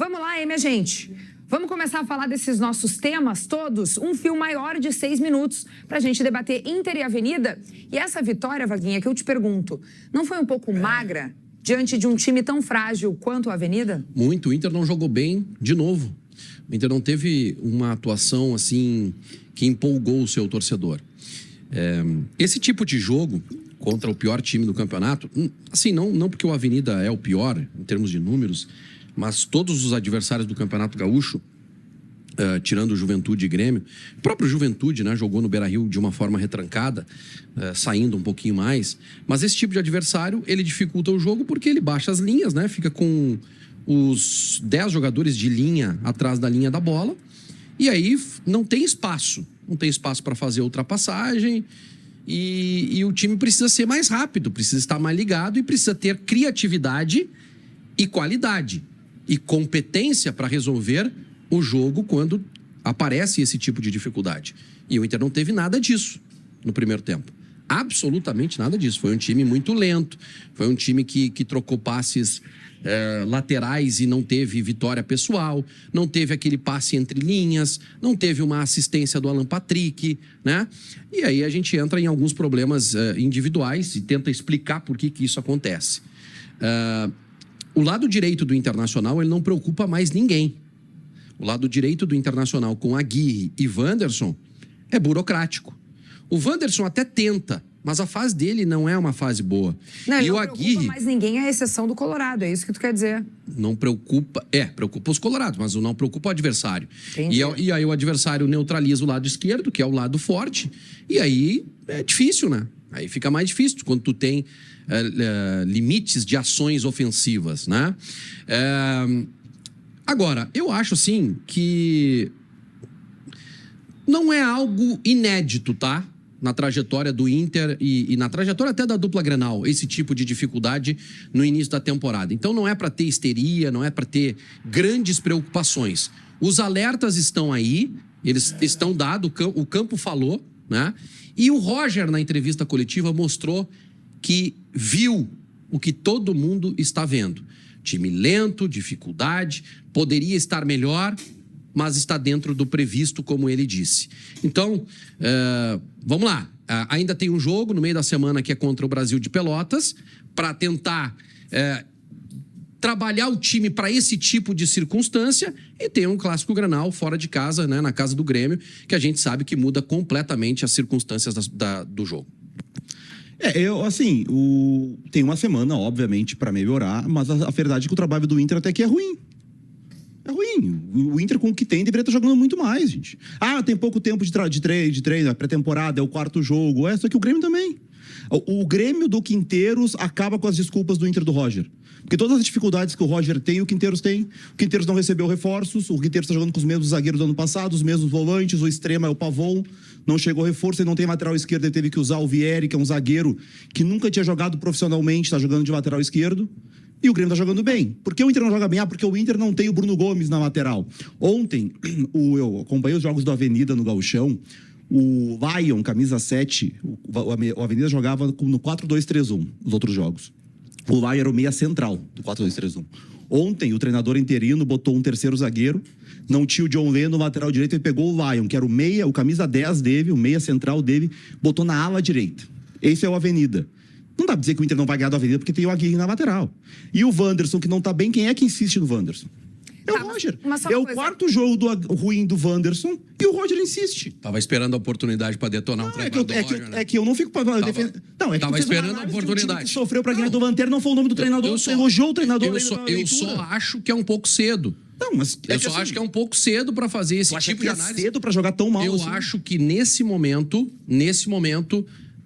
Vamos lá, hein, minha gente? Vamos começar a falar desses nossos temas todos? Um fio maior de 6 minutos para a gente debater Inter e Avenida. E essa vitória, Vaguinha, que eu te pergunto, não foi um pouco magra diante de um time tão frágil quanto a Avenida? Muito. O Inter não jogou bem de novo. O Inter não teve uma atuação assim que empolgou o seu torcedor. Esse tipo de jogo contra o pior time do campeonato, assim, não porque o Avenida é o pior em termos de números, mas todos os adversários do Campeonato Gaúcho, tirando o Juventude e Grêmio, o próprio Juventude, né, jogou no Beira-Rio de uma forma retrancada, saindo um pouquinho mais, mas esse tipo de adversário, ele dificulta o jogo porque ele baixa as linhas, né, fica com os 10 jogadores de linha atrás da linha da bola, e aí não tem espaço para fazer ultrapassagem, e o time precisa ser mais rápido, precisa estar mais ligado e precisa ter criatividade e qualidade e competência para resolver o jogo quando aparece esse tipo de dificuldade. E o Inter não teve nada disso no primeiro tempo. Absolutamente nada disso. Foi um time muito lento, foi um time que trocou passes laterais e não teve vitória pessoal, não teve aquele passe entre linhas, não teve uma assistência do Alan Patrick, né? E aí a gente entra em alguns problemas individuais e tenta explicar por que isso acontece. O lado direito do Internacional, ele não preocupa mais ninguém. O lado direito do Internacional com Aguirre e Wanderson é burocrático. O Wanderson até tenta, mas a fase dele não é uma fase boa. Não, e o não Aguirre preocupa mais ninguém, à exceção do Colorado, é isso que tu quer dizer. Não preocupa, preocupa os colorados, mas não preocupa o adversário. Entendi. E aí o adversário neutraliza o lado esquerdo, que é o lado forte, e aí é difícil, né? Aí fica mais difícil quando tu tem limites de ações ofensivas, né? Agora, eu acho, assim, que não é algo inédito, tá? Na trajetória do Inter e na trajetória até da dupla Grenal, esse tipo de dificuldade no início da temporada. Então não é para ter histeria, não é para ter grandes preocupações. Os alertas estão aí, eles estão dados, o campo falou, né? E o Roger, na entrevista coletiva, mostrou que viu o que todo mundo está vendo. Time lento, dificuldade, poderia estar melhor, mas está dentro do previsto, como ele disse. Então, vamos lá. Ainda tem um jogo no meio da semana que é contra o Brasil de Pelotas, para tentar trabalhar o time para esse tipo de circunstância, e tem um clássico Grenal fora de casa, né, na casa do Grêmio, que a gente sabe que muda completamente as circunstâncias do jogo. Tem uma semana, obviamente, para melhorar, mas a verdade é que o trabalho do Inter até que é ruim. É ruim. O Inter, com o que tem, deveria estar jogando muito mais, gente. Tem pouco tempo de treino, pré-temporada, é o 4º jogo. Só que o Grêmio também. O Grêmio do Quinteiros acaba com as desculpas do Inter do Roger. Porque todas as dificuldades que o Roger tem, o Quinteiros tem. O Quinteiros não recebeu reforços, o Quinteiros está jogando com os mesmos zagueiros do ano passado, os mesmos volantes, o extremo é o Pavon, não chegou reforço, ele não tem lateral esquerdo, ele teve que usar o Vieri, que é um zagueiro que nunca tinha jogado profissionalmente, está jogando de lateral esquerdo. E o Grêmio tá jogando bem. Por que o Inter não joga bem? Porque o Inter não tem o Bruno Gomes na lateral. Ontem, eu acompanhei os jogos do Avenida no Gauchão. O Lion, camisa 7, o Avenida jogava no 4-2-3-1, os outros jogos. O Lion era o meia central do 4-2-3-1. Ontem, o treinador interino botou um terceiro zagueiro, não tinha o John Lennon no lateral direito, ele pegou o Lion, que era o meia, o camisa 10 dele, o meia central dele, botou na ala direita. Esse é o Avenida. Não dá pra dizer que o Inter não vai ganhar do Avenida porque tem o Aguirre na lateral. E o Wanderson, que não tá bem, quem é que insiste no Wanderson? É o Roger. É o 4º jogo ruim do Wanderson e o Roger insiste. Tava esperando a oportunidade para detonar o trabalho do Roger, né? É que eu não fico defendendo. Não, é que tava esperando a oportunidade. Que sofreu para ganhar do Lanterna, não foi o nome do treinador. Você elogiou o treinador. Eu só acho que é um pouco cedo. Não, mas eu só acho que é um pouco cedo para fazer esse tipo de análise. É cedo para jogar tão mal. Eu acho que nesse momento,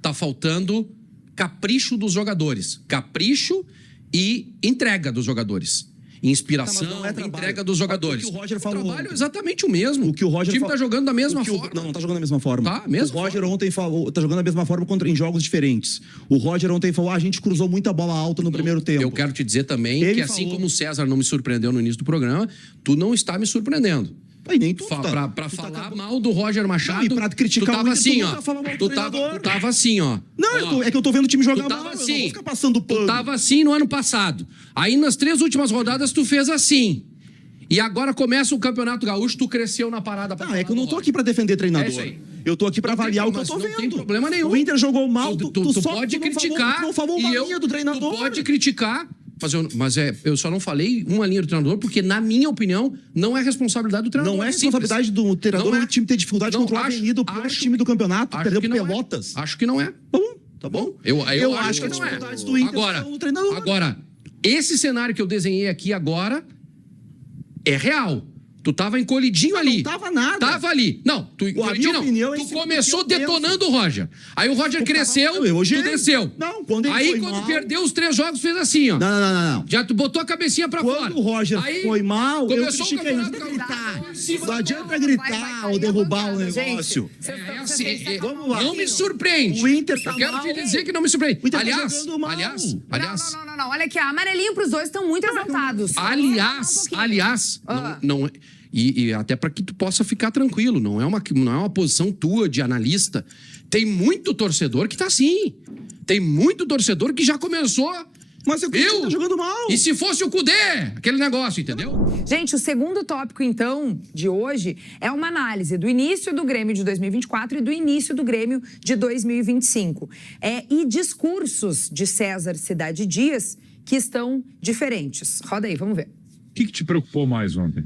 tá faltando capricho dos jogadores. Capricho e entrega dos jogadores. Inspiração, entrega dos jogadores. O que o Roger falou. O trabalho é exatamente o mesmo. O que o Roger time tá jogando da mesma forma. Não tá jogando da mesma forma. Tá, mesmo. O Roger ontem falou, tá jogando da mesma forma em jogos diferentes. O Roger ontem falou, a gente cruzou muita bola alta no primeiro tempo. Eu quero te dizer também que assim como o César não me surpreendeu no início do programa, tu não está me surpreendendo. Aí nem tu pra falar mal do Roger Machado, não, e pra criticar tu tava assim, ó. Tu tava assim, ó. Não, é que eu tô vendo o time jogar mal, assim, eu não vou ficar passando pano. Tu tava assim no ano passado. Aí nas 3 últimas rodadas tu fez assim. E agora começa o Campeonato Gaúcho, tu cresceu na parada. É que eu não tô aqui pra defender treinador. É isso aí. Eu tô aqui pra avaliar o que eu mas tô vendo. Não tem problema nenhum. O Inter jogou mal, Tu pode criticar. Tu não falou uma linha do treinador. Tu pode criticar, mas eu só não falei uma linha do treinador, porque, na minha opinião, não é responsabilidade do treinador. Não é responsabilidade do treinador Não é. o time ter dificuldade de controlar a avenida, o pior time do campeonato, perdeu pro Pelotas. Acho que não é. Tá bom? Eu acho que as não é. dificuldades do Inter são o treinador. Agora, esse cenário que eu desenhei aqui agora é real. Tu tava encolhidinho ali. Não tava nada. Tava ali. Não, tu encolhidinho não. Opinião, tu começou detonando o Roger. Aí o Roger cresceu, tu desceu. Não, quando ele aí foi quando mal... perdeu os 3 jogos, fez assim, ó. Não. Já tu botou a cabecinha pra fora. Quando o Roger foi mal, eu começou critiquei. Não adianta gritar. Não adianta gritar ou derrubar o negócio. Vamos lá. Não me surpreende. O Inter tá Eu quero mal. te dizer que não me surpreende. O Inter tá Aliás, jogando mal. Não. Olha aqui, amarelinho pros dois estão muito exaltados. Aliás, não é. E até para que tu possa ficar tranquilo, não é uma posição tua de analista. Tem muito torcedor que tá assim. Tem muito torcedor que já começou. Mas o Inter tá jogando mal. E se fosse o Cudê, aquele negócio, entendeu? Gente, o segundo tópico, então, de hoje é uma análise do início do Grêmio de 2024 e do início do Grêmio de 2025. E discursos de César Cidade Dias que estão diferentes. Roda aí, vamos ver. O que te preocupou mais ontem?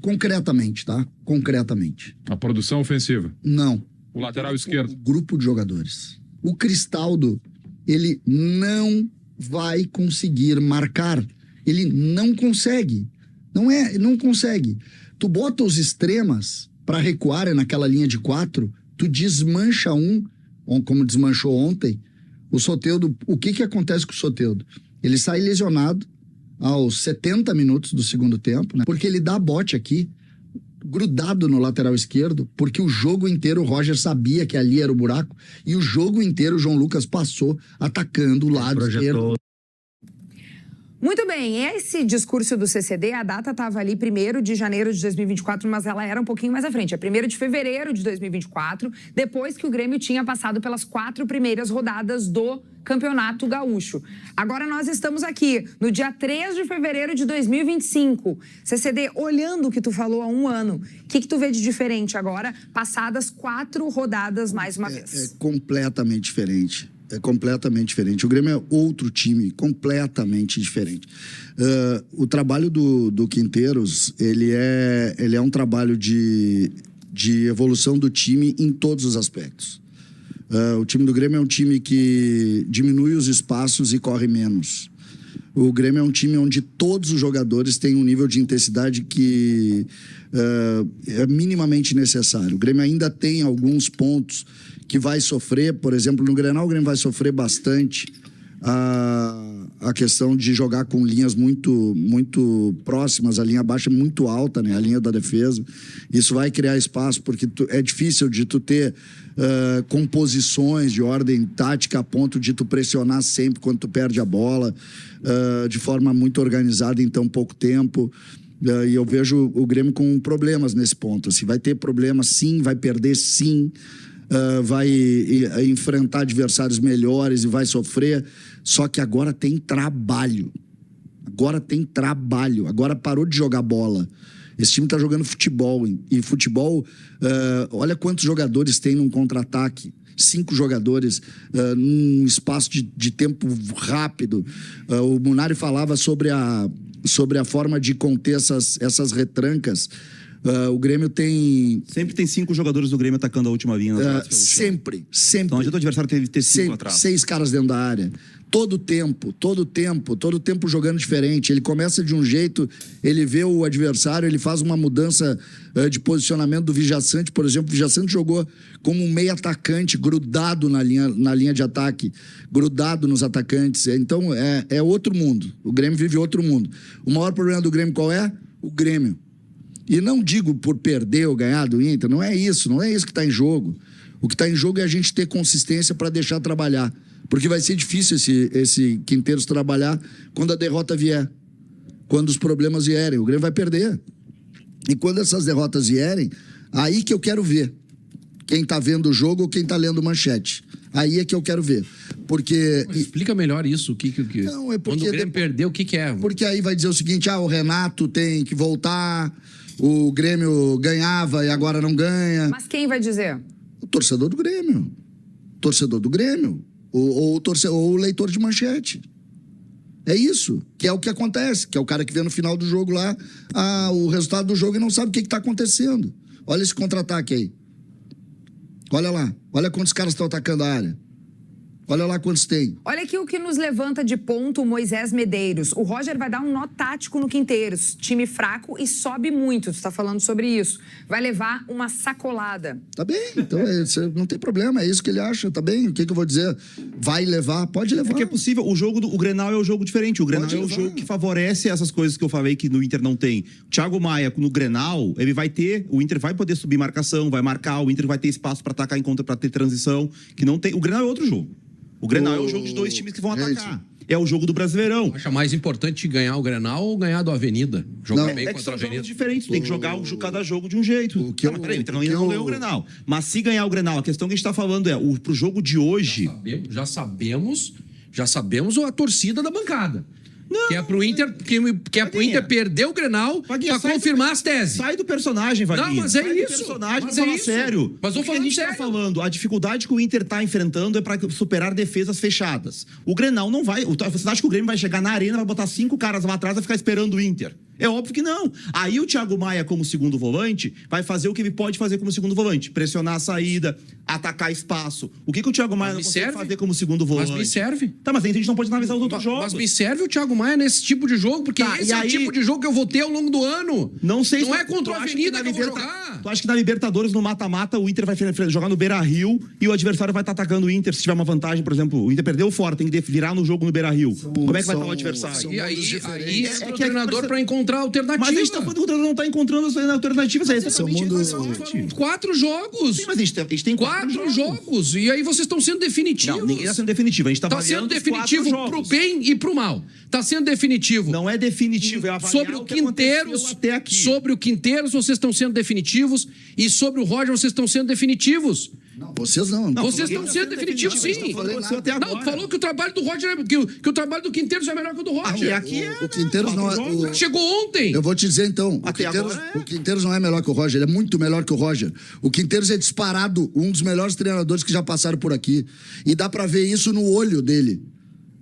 Concretamente, tá? Concretamente. A produção ofensiva? Não. O lateral esquerdo? O grupo de jogadores. O Cristaldo, ele não vai conseguir marcar. Ele não consegue. Não consegue. Tu bota os extremas para recuarem naquela linha de 4, tu desmancha como desmanchou ontem, o Soteldo. O que acontece com o Soteldo? Ele sai lesionado aos 70 minutos do segundo tempo, né? Porque ele dá bote aqui, grudado no lateral esquerdo, porque o jogo inteiro o Roger sabia que ali era o buraco, e o jogo inteiro o João Lucas passou atacando o lado esquerdo. Muito bem, esse discurso do CCD, a data estava ali 1º de janeiro de 2024, mas ela era um pouquinho mais à frente. É 1º de fevereiro de 2024, depois que o Grêmio tinha passado pelas 4 primeiras rodadas do Campeonato Gaúcho. Agora nós estamos aqui, no dia 3 de fevereiro de 2025. CCD, olhando o que tu falou há um ano, o que tu vê de diferente agora, passadas 4 rodadas mais uma vez? É completamente diferente. É completamente diferente. O Grêmio é outro time, completamente diferente. O trabalho do Quinteiros, ele é um trabalho de evolução do time em todos os aspectos. O time do Grêmio é um time que diminui os espaços e corre menos. O Grêmio é um time onde todos os jogadores têm um nível de intensidade que é minimamente necessário. O Grêmio ainda tem alguns pontos que vai sofrer, por exemplo, no Grenal o Grêmio vai sofrer bastante a questão de jogar com linhas muito próximas, a linha baixa é muito alta, né? A linha da defesa. Isso vai criar espaço, porque é difícil de tu ter composições de ordem tática a ponto de tu pressionar sempre quando tu perde a bola, de forma muito organizada em tão pouco tempo. E eu vejo o Grêmio com problemas nesse ponto. Assim, vai ter problemas, sim, vai perder, sim. Vai enfrentar adversários melhores e vai sofrer. Só que agora tem trabalho. Agora parou de jogar bola. Esse time tá jogando futebol. E futebol, olha quantos jogadores tem num contra-ataque. 5 jogadores num espaço de tempo rápido. O Munari falava sobre a forma de conter essas retrancas. O Grêmio tem... Sempre tem 5 jogadores do Grêmio atacando a última linha. Sempre. Então, o adversário teve que ter 5 atrás. 6 caras dentro da área. Todo tempo jogando diferente. Ele começa de um jeito, ele vê o adversário, ele faz uma mudança de posicionamento do Vijaçante, por exemplo. O Vijaçante jogou como um meio atacante, grudado na linha de ataque, grudado nos atacantes. Então, é outro mundo. O Grêmio vive outro mundo. O maior problema do Grêmio qual é? O Grêmio. E não digo por perder ou ganhar do Inter, não é isso que está em jogo. O que está em jogo é a gente ter consistência para deixar trabalhar. Porque vai ser difícil esse Quinteiros trabalhar quando a derrota vier. Quando os problemas vierem. O Grêmio vai perder. E quando essas derrotas vierem, aí que eu quero ver. quem tá vendo o jogo ou quem tá lendo manchete. Aí é que eu quero ver. Porque... Explica melhor isso. Não, é porque quando o Grêmio perdeu, o que é? Porque aí vai dizer o seguinte, o Renato tem que voltar, o Grêmio ganhava e agora não ganha. Mas quem vai dizer? O torcedor do Grêmio. Torcedor do Grêmio. Ou o leitor de manchete. É isso, que é o que acontece, que é o cara que vê no final do jogo lá o resultado do jogo e não sabe o que está acontecendo. Olha esse contra-ataque aí. Olha lá, olha quantos caras estão atacando a área. Olha lá quantos tem. Olha aqui o que nos levanta de ponto o Moisés Medeiros. O Roger vai dar um nó tático no Quinteiros. Time fraco e sobe muito. Tu está falando sobre isso. Vai levar uma sacolada. Tá bem, então não tem problema, é isso que ele acha, tá bem. O que eu vou dizer? Vai levar, pode levar. É que é possível, o Grenal é um jogo diferente. O Grenal é um jogo que favorece essas coisas que eu falei que no Inter não tem. O Thiago Maia, no Grenal, o Inter vai poder subir marcação, vai marcar, o Inter vai ter espaço para atacar em contra, para ter transição, que não tem. O Grenal é outro jogo. O Grenal é o jogo de dois times que vão atacar. É o jogo do Brasileirão. Acha mais importante ganhar o Grenal ou ganhar do Avenida? Jogar Não, bem É que contra são a jogos Avenida. diferentes. Tu tem que jogar cada jogo de um jeito. que eu- Peraí, então o ainda que não eu- ganhou o Grenal. Mas se ganhar o Grenal, a questão que a gente tá falando é, pro jogo de hoje... Já sabemos a torcida da bancada. Que é pro Inter, Inter perder o Grenal Vaguinha, pra sai confirmar as teses. Sai do personagem, Vaguinha. Não, mas é Sai isso. do personagem, Mas vamos é falar isso. sério. Mas eu O que a falando gente tá sério. falando, a dificuldade que o Inter tá enfrentando é pra superar defesas fechadas. O Grenal não vai... Você acha que o Grêmio vai chegar na arena, vai botar 5 caras lá atrás e vai ficar esperando o Inter? É óbvio que não. Aí o Thiago Maia, como segundo volante, vai fazer o que ele pode fazer como segundo volante. Pressionar a saída, atacar espaço. O que o Thiago Maia Mas não me consegue serve. fazer como segundo volante? Mas me serve. Tá, mas aí a gente não pode analisar os outros jogos. Mas me serve o Thiago Maia nesse tipo de jogo, porque Tá, esse e é o aí- tipo de jogo que eu vou ter ao longo do ano. Não sei Não se é contra tu a acha Avenida na que eu vou Liberta- jogar. Tu acha que na Libertadores, no mata-mata, o Inter vai jogar no Beira-Rio e o adversário vai estar atacando o Inter se tiver uma vantagem, por exemplo, o Inter perdeu fora, tem que virar no jogo no Beira-Rio. Como é que vai estar o adversário? E aí mundos entra diferentes. o treinador pra encontrar alternativa. Mas a gente tá falando que o treinador não tá encontrando as alternativas, é exatamente mundo- isso. Foram 4 jogos. Sim, mas a gente tem 4 jogos. E aí vocês estão sendo definitivos. Não, ninguém tá sendo definitivo. A gente tá Tá sendo avaliando os 4 definitivo jogos. pro bem e pro mal. Tá sendo definitivo. Não é definitivo, é avaliar Sobre o que aconteceu Quinteiros, até aqui. sobre o Quinteiros vocês estão sendo definitivos e sobre o Roger vocês estão sendo definitivos. Não, vocês não. Vocês ninguém estão tá sendo sendo definitivos, definitivo, sim. a gente tá falando isso até Não, agora. falou que o trabalho do Roger que o trabalho do Quinteiros é melhor que o do Roger. Aqui é, O Quinteiros não é... o- Chegou ontem. Eu vou te dizer então, Até agora é. o Quinteiros não é melhor que o Roger, ele é muito melhor que o Roger. O Quinteiros é disparado um dos melhores treinadores que já passaram por aqui. E dá pra ver isso no olho dele.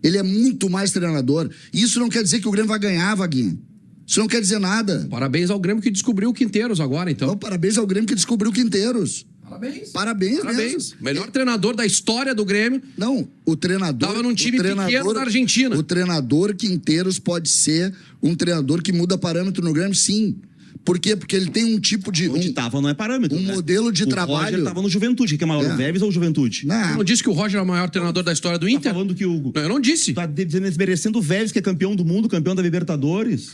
Ele é muito mais treinador. E isso não quer dizer que o Grêmio vai ganhar, Vaguinho. Isso não quer dizer nada. Parabéns ao Grêmio que descobriu o Quinteiros agora, então. Então, parabéns ao Grêmio que descobriu o Quinteiros. Parabéns. Parabéns mesmo. Melhor treinador da história do Grêmio. Não, o treinador... Tava num time o treinador, pequeno da Argentina. O treinador Quinteiros pode ser um treinador que muda parâmetro no Grêmio, sim. Por quê? Porque ele tem um tipo de... Onde tava não é parâmetro. um né? modelo de o trabalho- Roger tava no Juventude. Que é maior, É. o Vélez ou o Juventude? Eu Não, não disse que o Roger é o maior treinador da história do Tá Inter? falando que o... Não, eu não disse. Tá desmerecendo o Vélez, que é campeão do mundo, campeão da Libertadores.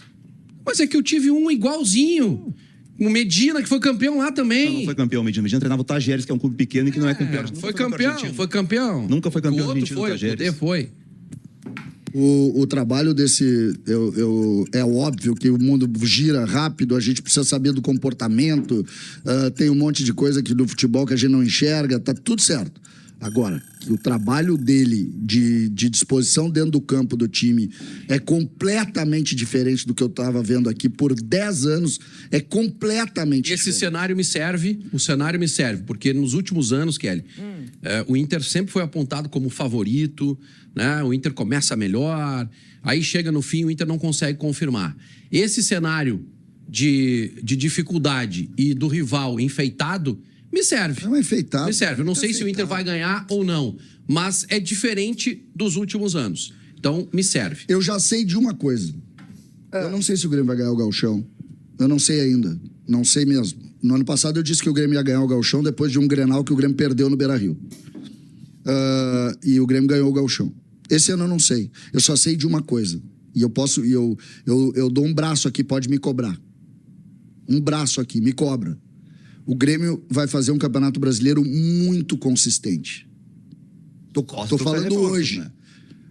Mas é que eu tive um igualzinho. O Medina, que foi campeão lá também. Não foi campeão, Medina. Medina treinava o Tajeres, que é um clube pequeno e que não é campeão. Nunca Foi com a campeão, Argentina. foi campeão. Nunca foi campeão O outro argentino, foi, o Tajeres. Cudê foi. o trabalho desse... é óbvio que o mundo gira rápido, a gente precisa saber do comportamento, tem um monte de coisa aqui do futebol que a gente não enxerga, tá tudo certo. Agora, o trabalho dele de disposição dentro do campo do time é completamente diferente do que eu estava vendo aqui por 10 anos. É completamente Esse diferente. cenário me serve, o cenário me serve, porque nos últimos anos, Kelly, o Inter sempre foi apontado como favorito, né? O Inter começa melhor, aí chega no fim, o Inter não consegue confirmar. Esse cenário de dificuldade e do rival enfeitado me serve. É um enfeitado. Me serve. Eu não sei se o Inter vai ganhar ou não, mas é diferente dos últimos anos. Então, me serve. Eu já sei de uma coisa. Eu não sei se o Grêmio vai ganhar o Gauchão. Eu não sei ainda. Não sei mesmo. No ano passado eu disse que o Grêmio ia ganhar o Gauchão depois de um Grenal que o Grêmio perdeu no Beira-Rio. E o Grêmio ganhou o Gauchão. Esse ano eu não sei. Eu só sei de uma coisa. E eu posso... eu dou um braço aqui, pode me cobrar. Um braço aqui, me cobra. O Grêmio vai fazer um campeonato brasileiro muito consistente. Tô falando reforços, hoje. né?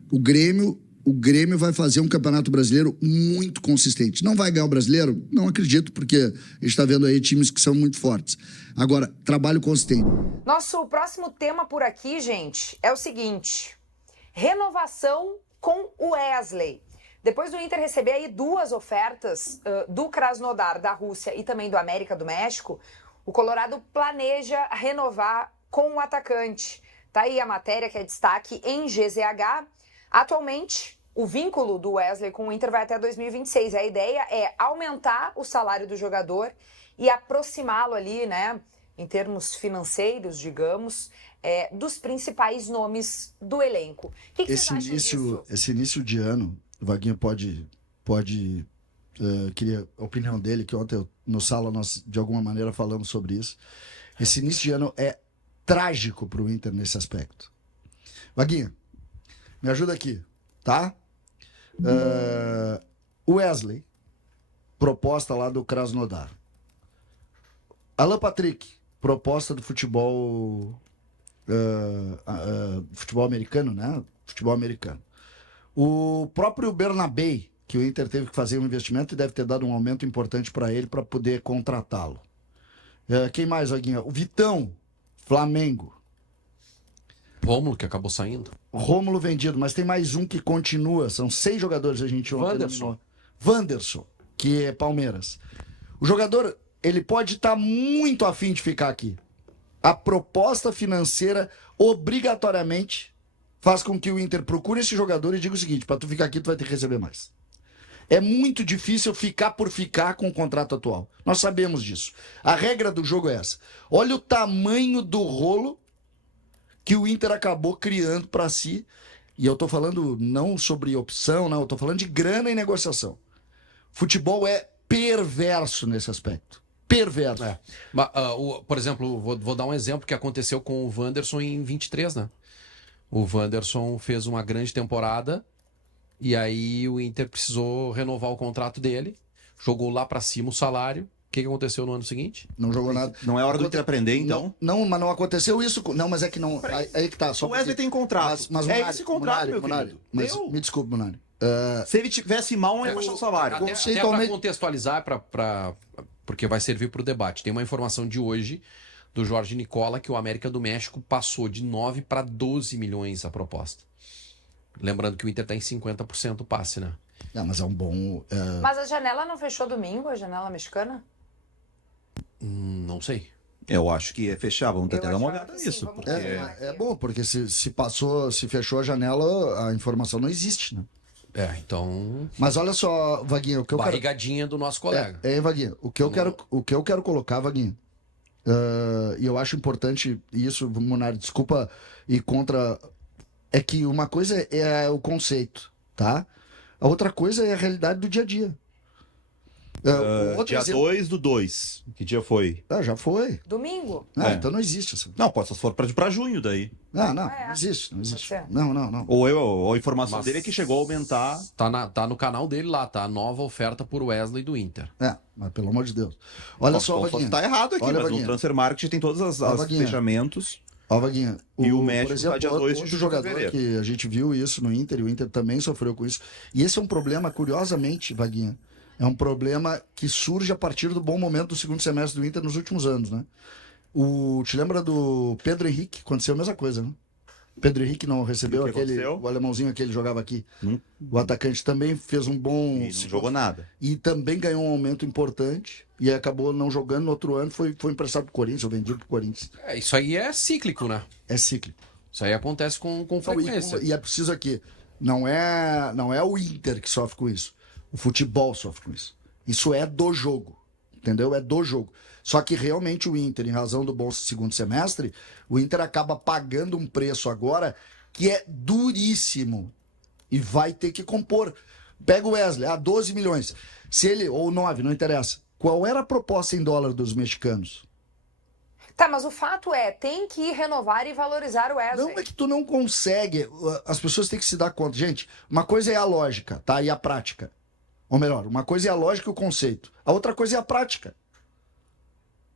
O Grêmio o Grêmio vai fazer um Campeonato Brasileiro muito consistente. Não vai ganhar o Brasileiro? Não acredito, porque a gente está vendo aí times que são muito fortes. Agora, trabalho consistente. Nosso próximo tema por aqui, gente, é o seguinte: renovação com o Wesley. Depois do Inter receber aí 2 ofertas do Krasnodar, da Rússia e também do América do México, o Colorado planeja renovar com o atacante. Tá aí a matéria que é destaque em GZH. Atualmente, o vínculo do Wesley com o Inter vai até 2026. A ideia é aumentar o salário do jogador e aproximá-lo ali, né, em termos financeiros, digamos, dos principais nomes do elenco. O que vocês acham disso? Esse início de ano, o Vaguinho pode queria a opinião dele, que ontem no Sala nós, de alguma maneira, falamos sobre isso. Esse início de ano é trágico para o Inter nesse aspecto. Vaguinho, me ajuda aqui, tá? Wesley, proposta lá do Krasnodar. Alan Patrick, proposta do futebol americano, né? Futebol americano. O próprio Bernabé, que o Inter teve que fazer um investimento e deve ter dado um aumento importante para ele para poder contratá-lo. Quem mais, Vaguinha? O Vitão, Flamengo. Rômulo, que acabou saindo. Rômulo vendido, mas tem mais um que continua. São 6 jogadores a gente ontem eliminou. Wanderson, que é Palmeiras. O jogador, ele pode estar muito afim de ficar aqui. A proposta financeira, obrigatoriamente, faz com que o Inter procure esse jogador e diga o seguinte: para tu ficar aqui, tu vai ter que receber mais. É muito difícil ficar por ficar com o contrato atual. Nós sabemos disso. A regra do jogo é essa. Olha o tamanho do rolo que o Inter acabou criando para si. E eu tô falando não sobre opção, não. Eu tô falando de grana e negociação. Futebol é perverso nesse aspecto. Perverso. Mas, por exemplo, vou dar um exemplo que aconteceu com o Wanderson em 23, né? O Wanderson fez uma grande temporada e aí o Inter precisou renovar o contrato dele, jogou lá pra cima o salário. O que aconteceu no ano seguinte? Não jogou nada. Não é hora do Inter aprender, então? Não, mas não aconteceu isso. Não, mas é que não. Aí que tá. Só O Wesley tem contrato. Mas é esse contrato, meu querido. Mas me desculpe, Munari. Se ele tivesse mal, não ia baixar o salário. Até para contextualizar, porque vai servir para o debate. Tem uma informação de hoje do Jorge Nicola que o América do México passou de 9 para 12 milhões a proposta. Lembrando que o Inter está em 50% passe, né? Não, mas é um bom... Mas a janela não fechou domingo, a janela mexicana? Não sei. Eu acho que ia fechar. Vamos tentar dar uma olhada nisso. Vamos É bom, porque se fechou a janela, a informação não existe, né? Então... Mas olha só, Vaguinha, o que eu quero... Barrigadinha do nosso colega. Vaguinha, o que eu quero colocar, Vaguinha, e eu acho importante isso, Munari, desculpa ir contra... É que uma coisa é o conceito, tá? A outra coisa é a realidade do dia a dia. Dia 2/2. Que dia foi? Já foi. Domingo? Então não existe essa. Não, pode só for pra junho daí. Não existe. Não. Ou a informação dele é que chegou a aumentar. Tá no canal dele lá, tá? A nova oferta por Wesley do Inter. Mas pelo amor de Deus. Olha só, Vaguinha. Tá errado aqui, mas no Transfer Market tem todos os fechamentos. Ó, Vaguinha, E o México por exemplo, tá dia 2 de outro jogador fevereiro. que a gente viu isso no Inter, e o Inter também sofreu com isso. E esse é um problema, curiosamente, Vaguinha, é um problema que surge a partir do bom momento do segundo semestre do Inter nos últimos anos, né? Te lembra do Pedro Henrique? Aconteceu a mesma coisa, né? Pedro Henrique não recebeu o alemãozinho que ele jogava aqui. O atacante também fez um bom... E não jogou nada. E também ganhou um aumento importante e acabou não jogando no outro ano, foi emprestado pro Corinthians, ou vendido pro Corinthians. Isso aí é cíclico, né? É cíclico. Isso aí acontece com frequência. E é preciso aqui, não é o Inter que sofre com isso. O futebol sofre com isso. Isso é do jogo, entendeu? É do jogo. Só que realmente o Inter, em razão do bom segundo semestre, o Inter acaba pagando um preço agora que é duríssimo e vai ter que compor. Pega o Wesley, 12 milhões. Se ele, ou 9, não interessa. Qual era a proposta em dólar dos mexicanos? Tá, mas o fato tem que renovar e valorizar o Wesley. Não é que tu não consegue. As pessoas têm que se dar conta. Gente, uma coisa é a lógica, tá? E a prática. Ou melhor, uma coisa é a lógica e o conceito. A outra coisa é a prática.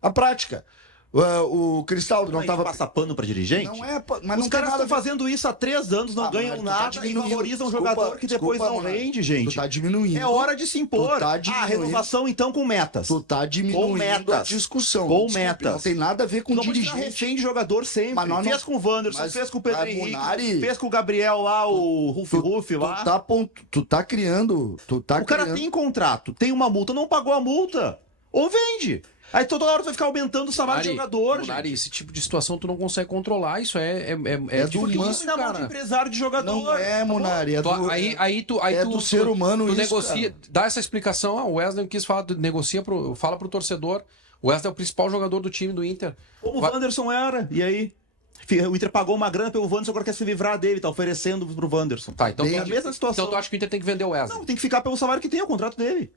A prática. O Cristaldo não Mas tava... passa pano pra dirigente? Não é, mas não Os tem caras nada a estão ver. fazendo isso há 3 anos, não ganham mas tu tá nada e diminuindo. valorizam um Desculpa, jogador que depois não Monark. rende, gente. Tu tá diminuindo. É hora de se impor. Tu tá diminuindo. Renovação então com metas. Tu tá diminuindo metas. a discussão. Com Desculpe, metas. Não tem nada a ver com Não pode ficar dirigente. refém de jogador sempre. Mas nós não- Fez com o Wanderson, mas- fez com o Pedro mas, Henrique, Munari, fez com o Gabriel lá, o Rufi lá. Tu tá criando... O cara tem contrato, tem uma multa, não pagou a multa. Ou vende. Aí toda hora tu vai ficar aumentando o salário de jogador, Munari, gente. esse tipo de situação tu não consegue controlar. Isso é do humano. Isso na mão de empresário de jogador. Não é, Munari. É do, Aí do ser humano tu isso, negocia, cara. dá essa explicação. O Wesley quis falar, fala pro torcedor. O Wesley é o principal jogador do time do Inter. Como o Wanderson era, e aí? O Inter pagou uma grana pelo Wanderson, agora quer se livrar dele, tá oferecendo pro Wanderson. Tá, então É a mesma situação. Então tu acha que o Inter tem que vender o Wesley? Não, tem que ficar pelo salário que tem, é o contrato dele.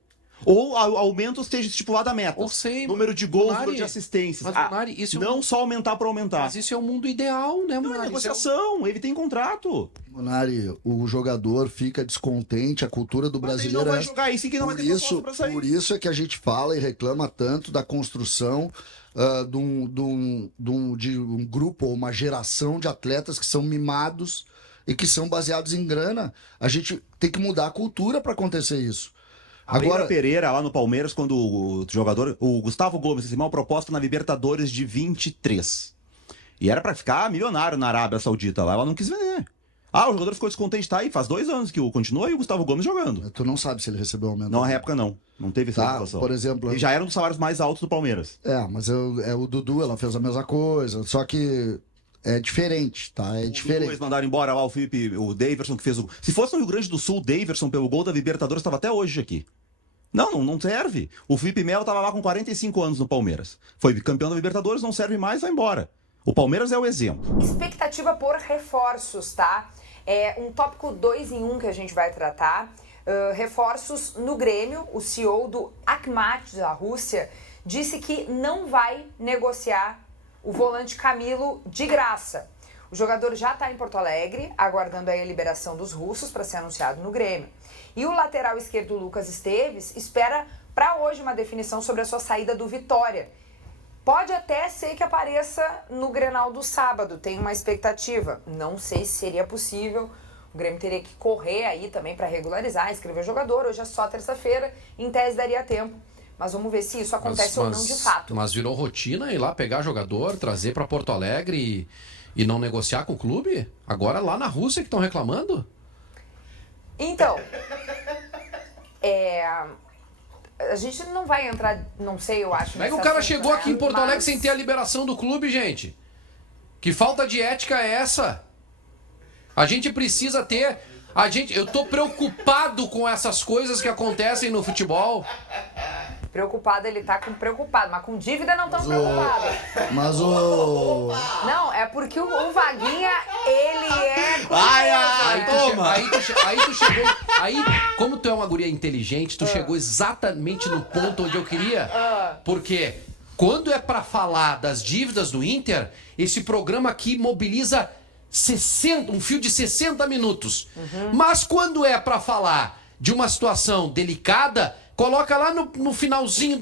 Ou aumento esteja estipulado a meta. Ou sei, número de gols, Munari, número de assistências. mas, Munari, isso é não só aumentar por aumentar. Mas isso é o mundo ideal, né, Não, é Munari? negociação, ele tem contrato. Munari, o jogador fica descontente, a cultura do Mas ele brasileiro não é vai jogar aí, sim que não vai ter proposta pra sair. por isso é que a gente fala e reclama tanto da construção de um grupo ou uma geração de atletas que são mimados e que são baseados em grana. A gente tem que mudar a cultura para acontecer isso. Agora, Pereira, lá no Palmeiras, quando o jogador, o Gustavo Gomes, recebeu uma proposta na Libertadores de 23. E era pra ficar milionário na Arábia Saudita lá, ela não quis vender. O jogador ficou descontente, tá aí, faz 2 anos que continua e o Gustavo Gomes jogando. Tu não sabe se ele recebeu aumento. Não, na época não. Não teve essa situação. Por exemplo... Ele já era um dos salários mais altos do Palmeiras. Mas o Dudu, ela fez a mesma coisa, só que é diferente, tá? É diferente. Eles mandaram embora lá o Felipe, o Daverson que fez o... Se fosse no Rio Grande do Sul, o Daverson pelo gol da Libertadores estava até hoje aqui. Não serve. O Felipe Melo estava lá com 45 anos no Palmeiras. Foi campeão da Libertadores, não serve mais, vai embora. O Palmeiras é o exemplo. Expectativa por reforços, tá? É um tópico 2 em 1 que a gente vai tratar. Reforços no Grêmio. O CEO do Akhmat, da Rússia, disse que não vai negociar o volante Camilo de graça. O jogador já está em Porto Alegre, aguardando aí a liberação dos russos para ser anunciado no Grêmio. E o lateral esquerdo Lucas Esteves espera para hoje uma definição sobre a sua saída do Vitória. Pode até ser que apareça no Grenal do sábado, tem uma expectativa. Não sei se seria possível. O Grêmio teria que correr aí também para regularizar, inscrever o jogador. Hoje é só terça-feira, em tese daria tempo. Mas vamos ver se isso acontece ou não de fato. Mas virou rotina ir lá pegar jogador, trazer para Porto Alegre e não negociar com o clube? Agora lá na Rússia que estão reclamando? Então, a gente não vai entrar, não sei, eu acho. Como é que o cara chegou aqui em Porto Alegre sem ter a liberação do clube, gente? Que falta de ética é essa? A gente precisa ter... Eu tô preocupado com essas coisas que acontecem no futebol. Preocupado, ele tá preocupado, mas com dívida não tão preocupado. Mas o... Não, é porque o Vaguinha, ele é... Aí tu chegou... Aí, como tu é uma guria inteligente, tu chegou exatamente no ponto onde eu queria. Porque quando é pra falar das dívidas do Inter, esse programa aqui mobiliza... um fio de 60 minutos. Mas quando é pra falar de uma situação delicada, coloca lá no finalzinho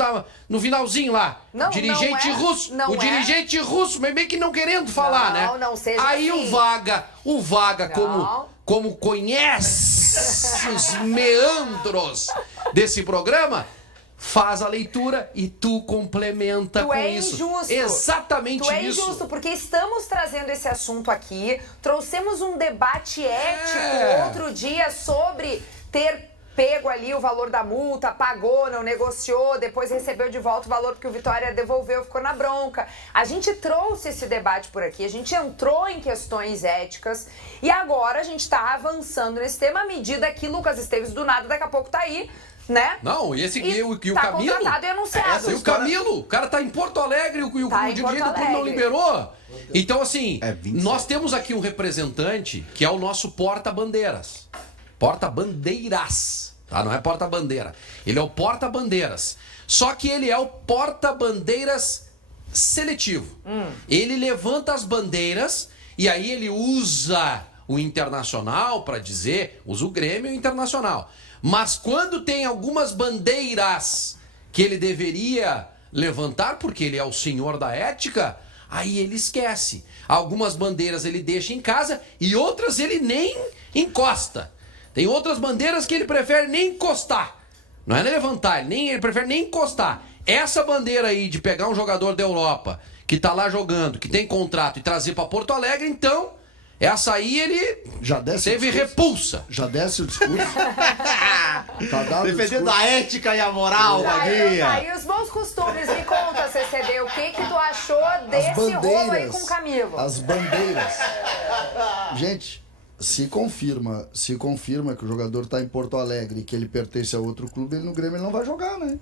lá. Não, dirigente não é, russo. não O é. dirigente russo, mas meio que não querendo falar, né? Não seja Aí assim. o Vaga Não. como conhece os meandros desse programa, faz a leitura e tu complementa com isso. Tu é injusto. Exatamente Tu é isso. injusto, porque estamos trazendo esse assunto aqui, trouxemos um debate ético outro dia sobre ter pego ali o valor da multa, pagou, não negociou, depois recebeu de volta o valor porque o Vitória devolveu, ficou na bronca. A gente trouxe esse debate por aqui, a gente entrou em questões éticas e agora a gente está avançando nesse tema à medida que Lucas Esteves do nada daqui a pouco tá aí, né? Não, e o tá Camilo? contratado e anunciado. E o Camilo? O cara tá em Porto Alegre e o Tá em dirigente Porto do clube não Alegre. liberou. Então, assim, 27. nós temos aqui um representante que é o nosso porta-bandeiras. Porta-bandeiras, tá? Não é porta-bandeira. Ele é o porta-bandeiras. Só que ele é o porta-bandeiras seletivo. Ele levanta as bandeiras e aí ele usa o Internacional para dizer, usa o Grêmio e o Internacional. Mas quando tem algumas bandeiras que ele deveria levantar porque ele é o senhor da ética, aí ele esquece. Algumas bandeiras ele deixa em casa e outras ele nem encosta. Tem outras bandeiras que ele prefere nem encostar. Não é nem levantar, ele prefere nem encostar. Essa bandeira aí de pegar um jogador da Europa que tá lá jogando, que tem contrato e trazer para Porto Alegre, então, essa aí ele Já desce teve o discurso? repulsa. Já desce o discurso? Tá dado o Defendendo discurso? a ética e a moral, Vaguinha. E os bons costumes, me conta, CCD, o que tu achou desse rolo aí com o Camilo? As bandeiras. Gente, se confirma que o jogador tá em Porto Alegre e que ele pertence a outro clube, ele no Grêmio ele não vai jogar, né?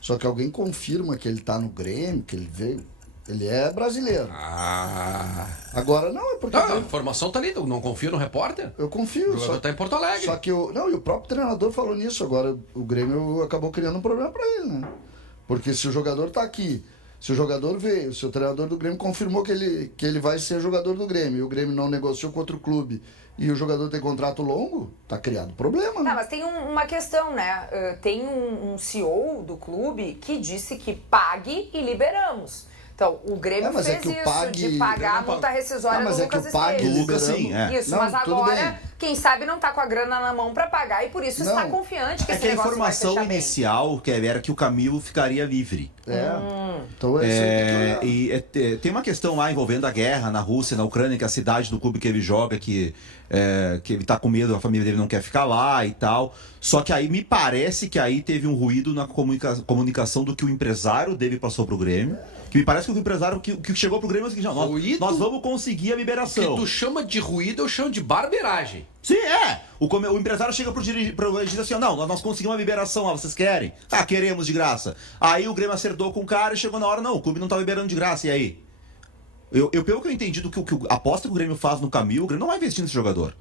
Só que alguém confirma que ele tá no Grêmio, que ele veio. Ele é brasileiro. Agora não, é porque. Não, a informação tá ali, não confia no repórter? Eu confio. O jogador tá em Porto Alegre. Só que e o próprio treinador falou nisso. Agora o Grêmio acabou criando um problema pra ele, né? Porque se o jogador tá aqui, se o jogador veio, se o treinador do Grêmio confirmou que ele vai ser jogador do Grêmio e o Grêmio não negociou com outro clube e o jogador tem contrato longo, tá criado problema, né? Tá, mas tem uma questão, né? Tem um CEO do clube que disse que pague e liberamos. Então, o Grêmio mas fez que o isso, pague- de pagar a multa rescisória mas do é que Lucas o pague Esteves. Lucas, sim, Isso, Não, mas tudo agora, bem. quem sabe não tá com a grana na mão pra pagar e por isso está Não. confiante que É esse que a negócio vai informação fechar bem. inicial era que o Camilo ficaria livre. Então é isso aí que tem que olhar. Tem uma questão lá envolvendo a guerra na Rússia, na Ucrânia, que é a cidade do clube que ele joga, que ele tá com medo, a família dele não quer ficar lá e tal. Só que aí me parece que aí teve um ruído na comunicação do que o empresário dele passou pro Grêmio. Que me parece que o empresário que chegou pro Grêmio é o seguinte: não, Ruído? nós vamos conseguir a O que liberação. tu chama de ruído, eu chamo de barbeiragem. Sim, é. O empresário chega pro dirigente assim: ó, não, nós conseguimos uma liberação lá, vocês querem? Ah, queremos de graça. Aí o Grêmio acertou com o cara e chegou na hora: não, o clube não tá liberando de graça, e aí? Pelo que eu entendi do que a aposta que o Grêmio faz no Camilo, o Grêmio não vai investir nesse jogador.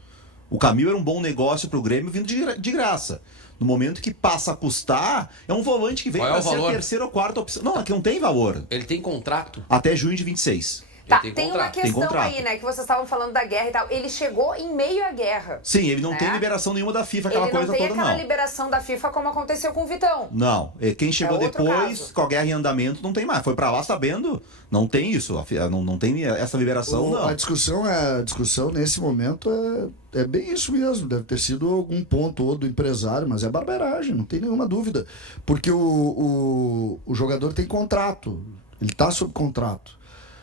O Camilo era um bom negócio pro Grêmio vindo de graça. No momento que passa a custar, é um volante que vem Qual é pra o ser a valor? terceira ou quarta opção. Não, aqui não tem valor. Ele tem contrato. Até junho de 26. Tá, Ele tem uma contrato. Tem questão contrato. aí, né, que vocês estavam falando da guerra e tal. Ele chegou em meio à guerra. Sim, ele não Né? tem liberação nenhuma da FIFA, aquela Ele não coisa tem toda, aquela não. liberação da FIFA como aconteceu com o Vitão. Não, quem chegou É outro depois, caso. com a guerra em andamento, não tem mais. Foi pra lá sabendo, não tem isso. Não tem essa liberação, não. A discussão nesse momento é bem isso mesmo. Deve ter sido algum ponto ou do empresário, mas é barbeiragem, não tem nenhuma dúvida. Porque o jogador tem contrato, ele está sob contrato.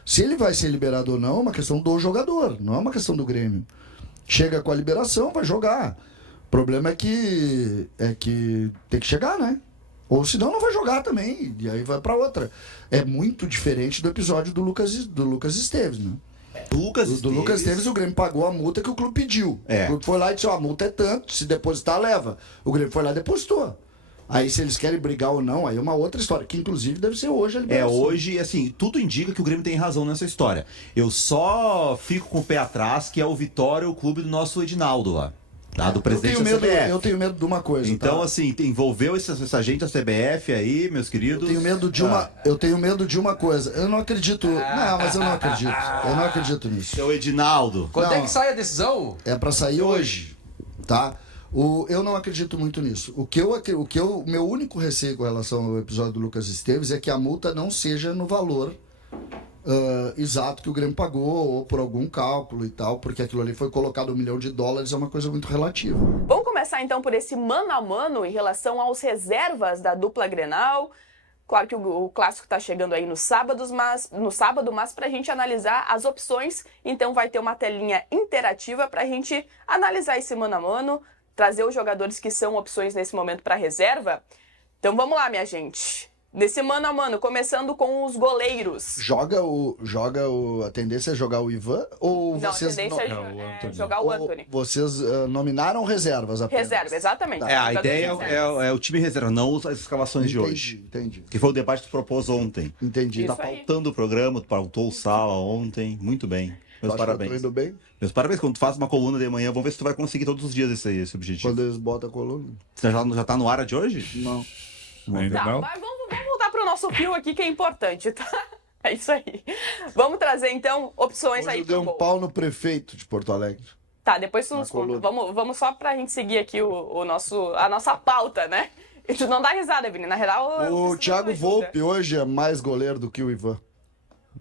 Se ele vai ser liberado ou não é uma questão do jogador, não é uma questão do Grêmio. Chega com a liberação, vai jogar. O problema é que tem que chegar, né? Ou senão não vai jogar também, e aí vai para outra. É muito diferente do episódio do Lucas Esteves, né? Do Lucas Esteves, o Grêmio pagou a multa que o clube pediu. É. O clube foi lá e disse: ó, a multa é tanto, se depositar, leva. O Grêmio foi lá e depositou. Aí, se eles querem brigar ou não, aí é uma outra história, que inclusive deve ser hoje a liberação. Hoje, assim, tudo indica que o Grêmio tem razão nessa história. Eu só fico com o pé atrás, que é o Vitória, o clube do nosso Edinaldo lá. Tá? Do presidente da CBF. Eu tenho medo de uma coisa. Então, tá? assim, envolveu essa gente da CBF aí, meus queridos. Eu tenho medo de uma coisa. Eu não acredito. Não, mas eu não acredito. Eu não acredito nisso. Seu Edinaldo. Quando Não. é que sai a decisão? É pra sair hoje, tá? Eu não acredito muito nisso. O meu único receio com relação ao episódio do Lucas Esteves é que a multa não seja no valor exato que o Grêmio pagou, ou por algum cálculo e tal, porque aquilo ali foi colocado $1 milhão, é uma coisa muito relativa. Vamos começar então por esse mano a mano em relação aos reservas da dupla Grenal. Claro que o clássico está chegando aí no sábado, mas para a gente analisar as opções, então vai ter uma telinha interativa para a gente analisar esse mano a mano, trazer os jogadores que são opções nesse momento para reserva. Então vamos lá, minha gente. Nesse mano a mano, começando com os goleiros. A tendência é jogar o Ivan ou Não, vocês a tendência é jogar o Antony. Vocês nominaram reservas apenas? Reserva, exatamente. Tá. A Jogadores ideia reservas. é o time reserva, não as escalações de hoje. Entendi. Que foi o debate que tu propôs ontem. Entendi. Isso Tá aí. pautando o programa, tu pautou o Sala ontem. Muito bem. Meus Acho parabéns. que eu tô indo bem Meus parabéns. Quando tu faz uma coluna de manhã, vamos ver se tu vai conseguir todos os dias esse objetivo. quando eles botam a coluna. Você já tá no ar de hoje? Não. Ainda Tá, não? mas vamos voltar pro nosso fio aqui que é importante, tá? É isso aí. Vamos trazer então opções Hoje aí eu pro dei um gol. pau no prefeito de Porto Alegre. Tá, depois tu nos coluna. conta. Vamos só pra gente seguir aqui a nossa pauta, né? E tu não dá risada, Vini. Na real, eu O preciso Thiago de uma ajuda. Volpe hoje é mais goleiro do que o Ivan.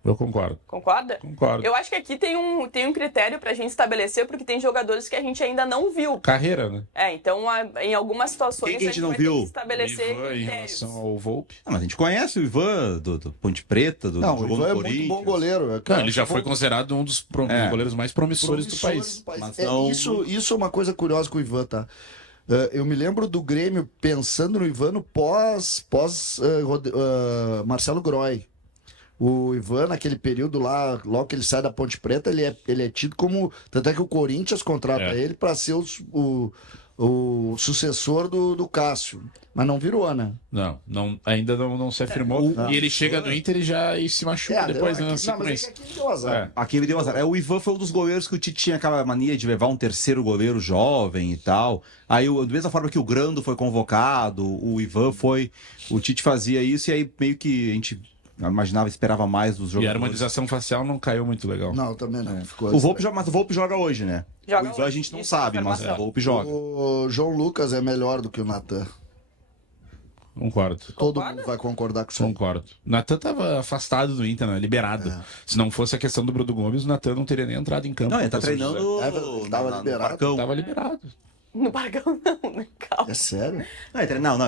Eu concordo. Concorda? Concordo. Eu acho que aqui tem um critério pra gente estabelecer, porque tem jogadores que a gente ainda não viu. Carreira, né? Então, em algumas situações, Quem que a gente não vai ter viu? que estabelecer Ivan, em critérios. relação ao Volpe. Ah, mas a gente conhece o Ivan do Ponte Preta, do Não, o jogou Ivan no é Corinthians. muito bom goleiro. Não, ele já foi considerado um dos goleiros mais promissores do país. Mas É, não- isso é uma coisa curiosa com o Ivan, tá? Eu me lembro do Grêmio pensando no Ivan no pós Marcelo Groy. O Ivan, naquele período lá, logo que ele sai da Ponte Preta, ele é tido como. Tanto é que o Corinthians contrata ele para ser o sucessor do Cássio. Mas não virou, né? Ainda não se afirmou. E ele chega no Inter e se machuca depois, né? Na Não, mas é sequência. que aqui ele deu azar. Aqui ele deu azar. O Ivan foi um dos goleiros que o Tite tinha aquela mania de levar um terceiro goleiro jovem e tal. Aí, da mesma forma que o Grando foi convocado, o Ivan foi. O Tite fazia isso e aí meio que a gente imaginava, esperava mais dos E a jogadores. harmonização facial não caiu muito legal. Não, também não. Ficou O Volpe, mas o Volpe joga hoje, né? Joga o Ivan a hoje. gente não Isso, sabe, mas informação. o Volpe joga. O João Lucas é melhor do que o Natan. Concordo. Todo mundo vai concordar com isso aí. Concordo. O Natan tava afastado do Inter, né? Liberado. Se não fosse a questão do Bruno Gomes, o Natan não teria nem entrado em campo. Não, ele tá contra o São treinando José. Ele tava no liberado. Parcão. Tava liberado. No Bargão, não, né? Calma. É sério? Não, ele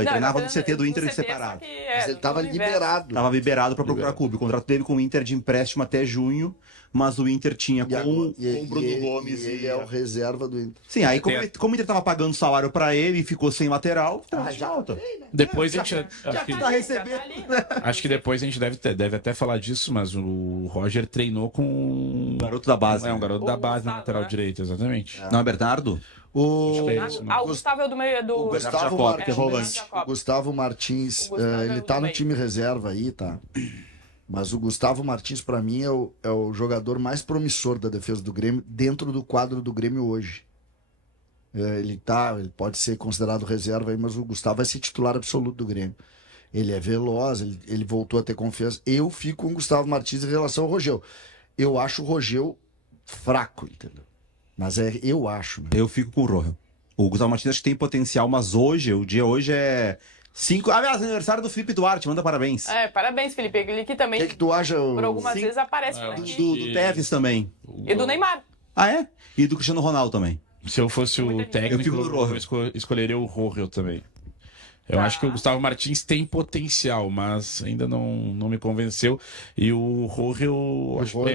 treinava no tá CT do Inter no CT, separado. só que Mas ele tava no universo. liberado. Tava liberado pra procurar clube. O contrato dele com o Inter de empréstimo até junho, mas o Inter tinha com o Bruno Gomes e ele é o reserva do Inter. Sim, aí Tem- como o Inter tava pagando salário pra ele e ficou sem lateral, já alta. Depois a gente. Acho que, tá recebendo. Já tá ali, né? acho que depois a gente deve até falar disso, mas o Roger treinou com. Garoto da base. É um garoto O da base na Gustavo, lateral né? direita, exatamente. Não é Bernardo? O O Gustavo é o do meio do. O Gustavo Jacob, Martins, que é volante. o Gustavo Martins, O Gustavo ele é tá o no meio. time reserva aí, tá? Mas o Gustavo Martins, pra mim, é o jogador mais promissor da defesa do Grêmio, dentro do quadro do Grêmio hoje. Ele pode ser considerado reserva aí, mas o Gustavo vai ser titular absoluto do Grêmio. Ele é veloz, ele voltou a ter confiança. Eu fico com o Gustavo Martins em relação ao Rogel. Eu acho o Rogel fraco, entendeu? Mas eu acho, né? Eu fico com o Rojo. O Gustavo Martins acho que tem potencial, mas hoje, o dia hoje é 5. Aliás, aniversário do Felipe Duarte, manda parabéns. Parabéns, Felipe. Ele aqui O também, que tu acha? por algumas Sim. vezes, aparece por Do, aqui. do Tevez também. E do Neymar. Ah, é? E do Cristiano Ronaldo também. Se eu fosse o Eu fico técnico, no Rojo. eu escolheria o Rogel também. Eu Tá. acho que o Gustavo Martins tem potencial, mas ainda não me convenceu. E o Rogel,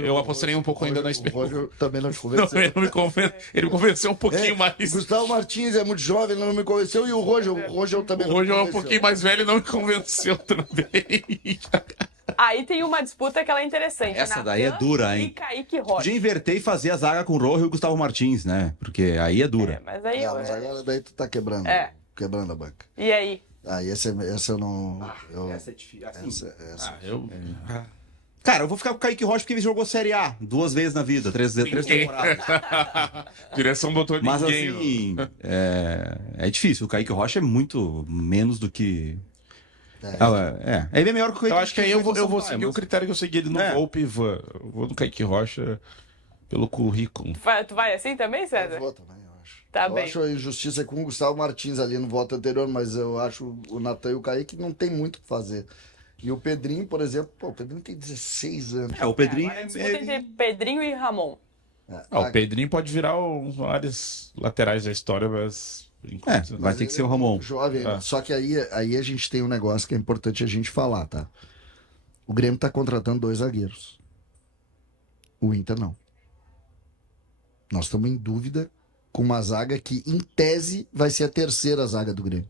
eu apostaria um pouco ainda na O esperança. Rogel também não te Não, convenceu. ele me convenceu um pouquinho O mais. Gustavo Martins é muito jovem, ele não me convenceu. E o Rogel também O não me Rogel é um convenceu. pouquinho mais velho e não me convenceu também. Aí tem uma disputa que ela é interessante. Essa daí é Natan dura, hein? E Kaique Rocha. Podia inverter e fazer a zaga com o Rojo e o Gustavo Martins, né? Porque aí é dura. Mas aí. Mas agora daí tu tá quebrando a banca. E aí? Essa eu não... Essa é difícil. Essa. Cara, eu vou ficar com o Kaique Rocha porque ele jogou Série A 2 vezes na vida, 3 temporadas. Direção doutor Mas ninguém. assim, é difícil. O Kaique Rocha é muito menos do que... Ele é melhor que o Kaique. Eu acho que aí eu vou Sampaio, seguir o mas- critério que eu segui ele no Volpe e Ivan. Eu vou no Kaique Rocha pelo currículo. Tu vai assim também, César? Eu vou também, eu acho. Tá eu bem. acho a injustiça com o Gustavo Martins ali no voto anterior, mas eu acho o Natan e o Kaique não tem muito o que fazer. E o Pedrinho, por exemplo, o Pedrinho tem 16 anos. O Pedrinho Agora a disputa entre Pedrinho e Ramon. O Pedrinho pode virar um vários laterais da história, mas. vai ter que ser o Ramon. Jovem, só que aí a gente tem um negócio que é importante a gente falar, tá? O Grêmio tá contratando 2 zagueiros. O Inter não. Nós estamos em dúvida com uma zaga que, em tese, vai ser a terceira zaga do Grêmio.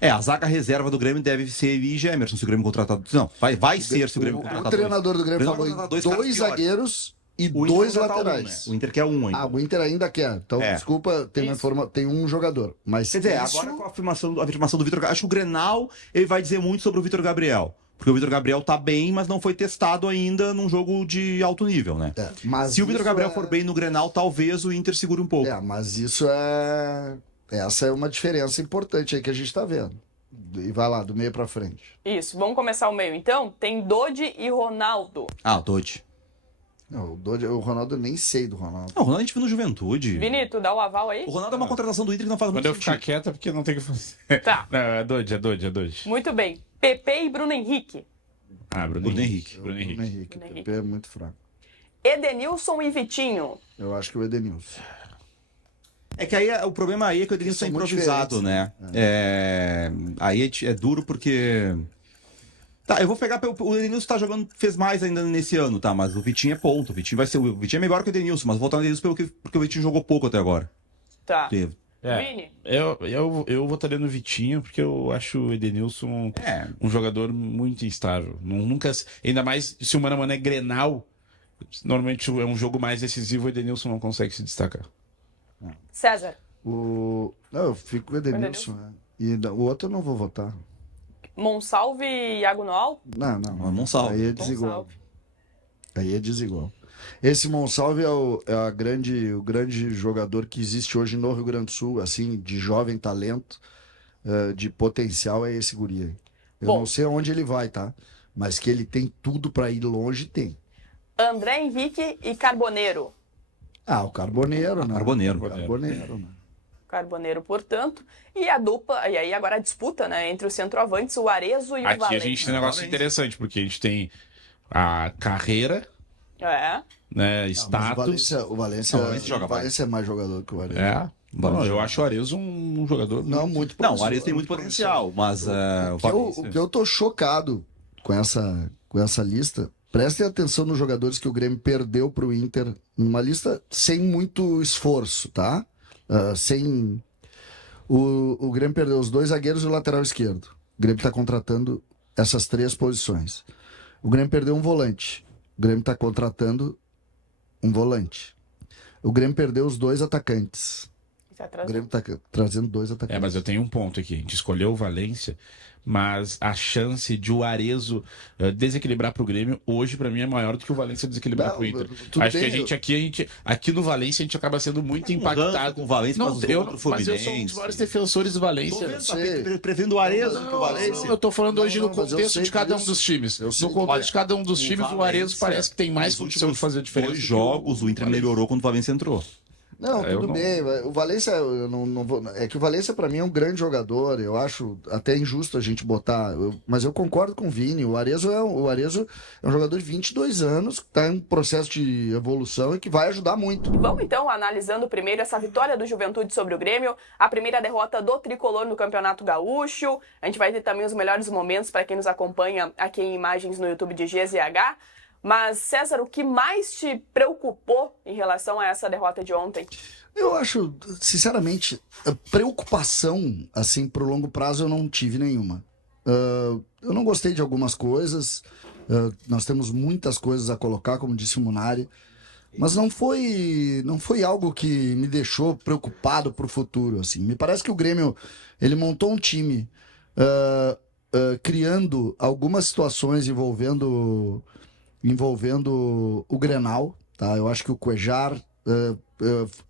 A zaga reserva do Grêmio deve ser ele e Gemerson, se o Grêmio contratar. Não, vai ser se o Grêmio contratar. O treinador do Grêmio Grêmio falou vai em contratar 2 dois caras piores. zagueiros e O Inter 2 vai contratar laterais. né? O Inter quer um ainda. O Inter ainda quer. Então, desculpa, tem um jogador. Mas Quer dizer, isso... agora com a afirmação do Vitor Gabriel, acho que o Grenal ele vai dizer muito sobre o Vitor Gabriel. Porque o Vitor Gabriel tá bem, mas não foi testado ainda num jogo de alto nível, né? mas Se o Vitor isso Gabriel for bem no Grenal, talvez o Inter segure um pouco. Mas isso é... Essa é uma diferença importante aí que a gente tá vendo. E vai lá, do meio pra frente. Isso, vamos começar o meio então? Tem Dodi e Ronaldo. O Dodi. Não, o Ronaldo, eu nem sei do Ronaldo. Não, o Ronaldo a gente viu no Juventude. Vini, tu dá o aval aí? O Ronaldo é uma contratação do Inter que não faz Quando muito eu ficar sentido. quieto é porque não tem o que fazer. Tá. Não, é Dodge. Muito bem. PP e Bruno Henrique. Ah, Bruno Henrique. Bruno Henrique. Bruno Henrique. Bruno O PP é muito fraco. Edenilson e Vitinho. Eu acho que o Edenilson. É que aí o problema aí é que o Edenilson é São muito improvisado, né? Aí é duro porque... Tá, eu vou pegar... O Edenilson tá jogando, fez mais ainda nesse ano, tá? Mas o Vitinho é ponto. O Vitinho é melhor que o Edenilson, mas vou voltar no Edenilson porque o Vitinho jogou pouco até agora. Tá. Teve. Vini. Eu votaria no Vitinho, porque eu acho o Edenilson um jogador muito instável. Nunca, ainda mais se o Mano a Mano é Grenal, normalmente é um jogo mais decisivo, o Edenilson não consegue se destacar. César. Não, eu fico com o Edenilson. Né? E o outro eu não vou votar. Monsalve e Iago Noal. Não. Monsalve. Aí é desigual. Monsalve. Aí é desigual. Esse Monsalve é o grande jogador que existe hoje no Rio Grande do Sul, assim, de jovem talento, de potencial, é esse guri aí. Eu Bom. não sei aonde ele vai, tá? Mas que ele tem tudo pra ir longe, tem. André Henrique e Carboneiro. O Carboneiro, né? Carboneiro. Né? Carboneiro, portanto. E a dupla, e aí agora a disputa, né? Entre os centroavantes, o Arezo e o Aqui Valente. a gente tem um negócio interessante, porque a gente tem a carreira, né, status. O Valência joga mais. Valência é mais jogador que o Arezzo. Não, eu acho o Arezo um jogador... Não, muito Não, o promissor, Arias tem muito potencial, mas... O que eu tô chocado com essa lista, prestem atenção nos jogadores que o Grêmio perdeu pro Inter, numa lista sem muito esforço, tá? O Grêmio perdeu os 2 zagueiros e o lateral esquerdo. O Grêmio tá contratando essas 3 posições. O Grêmio perdeu um volante. O Grêmio tá contratando um volante. O Grêmio perdeu os 2 atacantes. O Grêmio tá trazendo 2 atacantes. Mas eu tenho um ponto aqui. A gente escolheu o Valência, mas a chance de o Arezo desequilibrar pro Grêmio, hoje, pra mim, é maior do que o Valência desequilibrar pro Inter. Acho que a gente aqui no Valência, a gente acaba sendo muito impactado. Com o Valência, Não, mas eu sou um dos maiores defensores do Valência. Preferindo o Arezo que o Valência. Eu tô falando hoje no mas eu contexto sei de cada um disso. dos times. Eu sei No contexto de cada um dos times, o Arezo Valência, parece que tem mais condição de fazer diferença. 2 jogos, o Inter melhorou quando o Valência entrou. Não, eu tudo não- bem. O Valência, eu não vou. É que o Valência, pra mim, é um grande jogador. Eu acho até injusto a gente botar. Mas eu concordo com o Vini. O Arezo é um jogador de 22 anos, que está em um processo de evolução e que vai ajudar muito. Vamos então analisando primeiro essa vitória do Juventude sobre o Grêmio, a primeira derrota do Tricolor no Campeonato Gaúcho. A gente vai ter também os melhores momentos para quem nos acompanha aqui em imagens no YouTube de GZH. Mas, César, o que mais te preocupou em relação a essa derrota de ontem? Eu acho, sinceramente, preocupação, assim, pro longo prazo eu não tive nenhuma. Eu não gostei de algumas coisas, nós temos muitas coisas a colocar, como disse o Munari, mas não foi algo que me deixou preocupado pro futuro, assim. Me parece que o Grêmio, ele montou um time criando algumas situações envolvendo o Grenal, tá? Eu acho que o Cuejar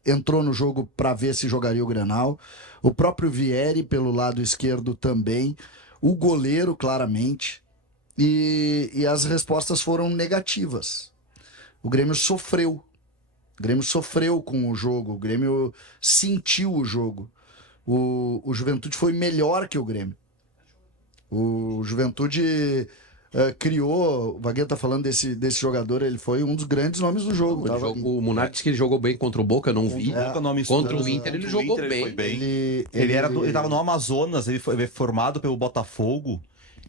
entrou no jogo para ver se jogaria o Grenal. O próprio Vieri, pelo lado esquerdo, também. O goleiro, claramente. E as respostas foram negativas. O Grêmio sofreu. O Grêmio sofreu com o jogo. O Grêmio sentiu o jogo. O Juventude foi melhor que o Grêmio. O Juventude... criou, o Vaguinho tá falando desse jogador, ele foi um dos grandes nomes do jogo. O Munari disse que ele jogou bem contra o Boca, eu não vi. Contra o Inter ele jogou bem. Ele tava no Amazonas, ele foi formado pelo Botafogo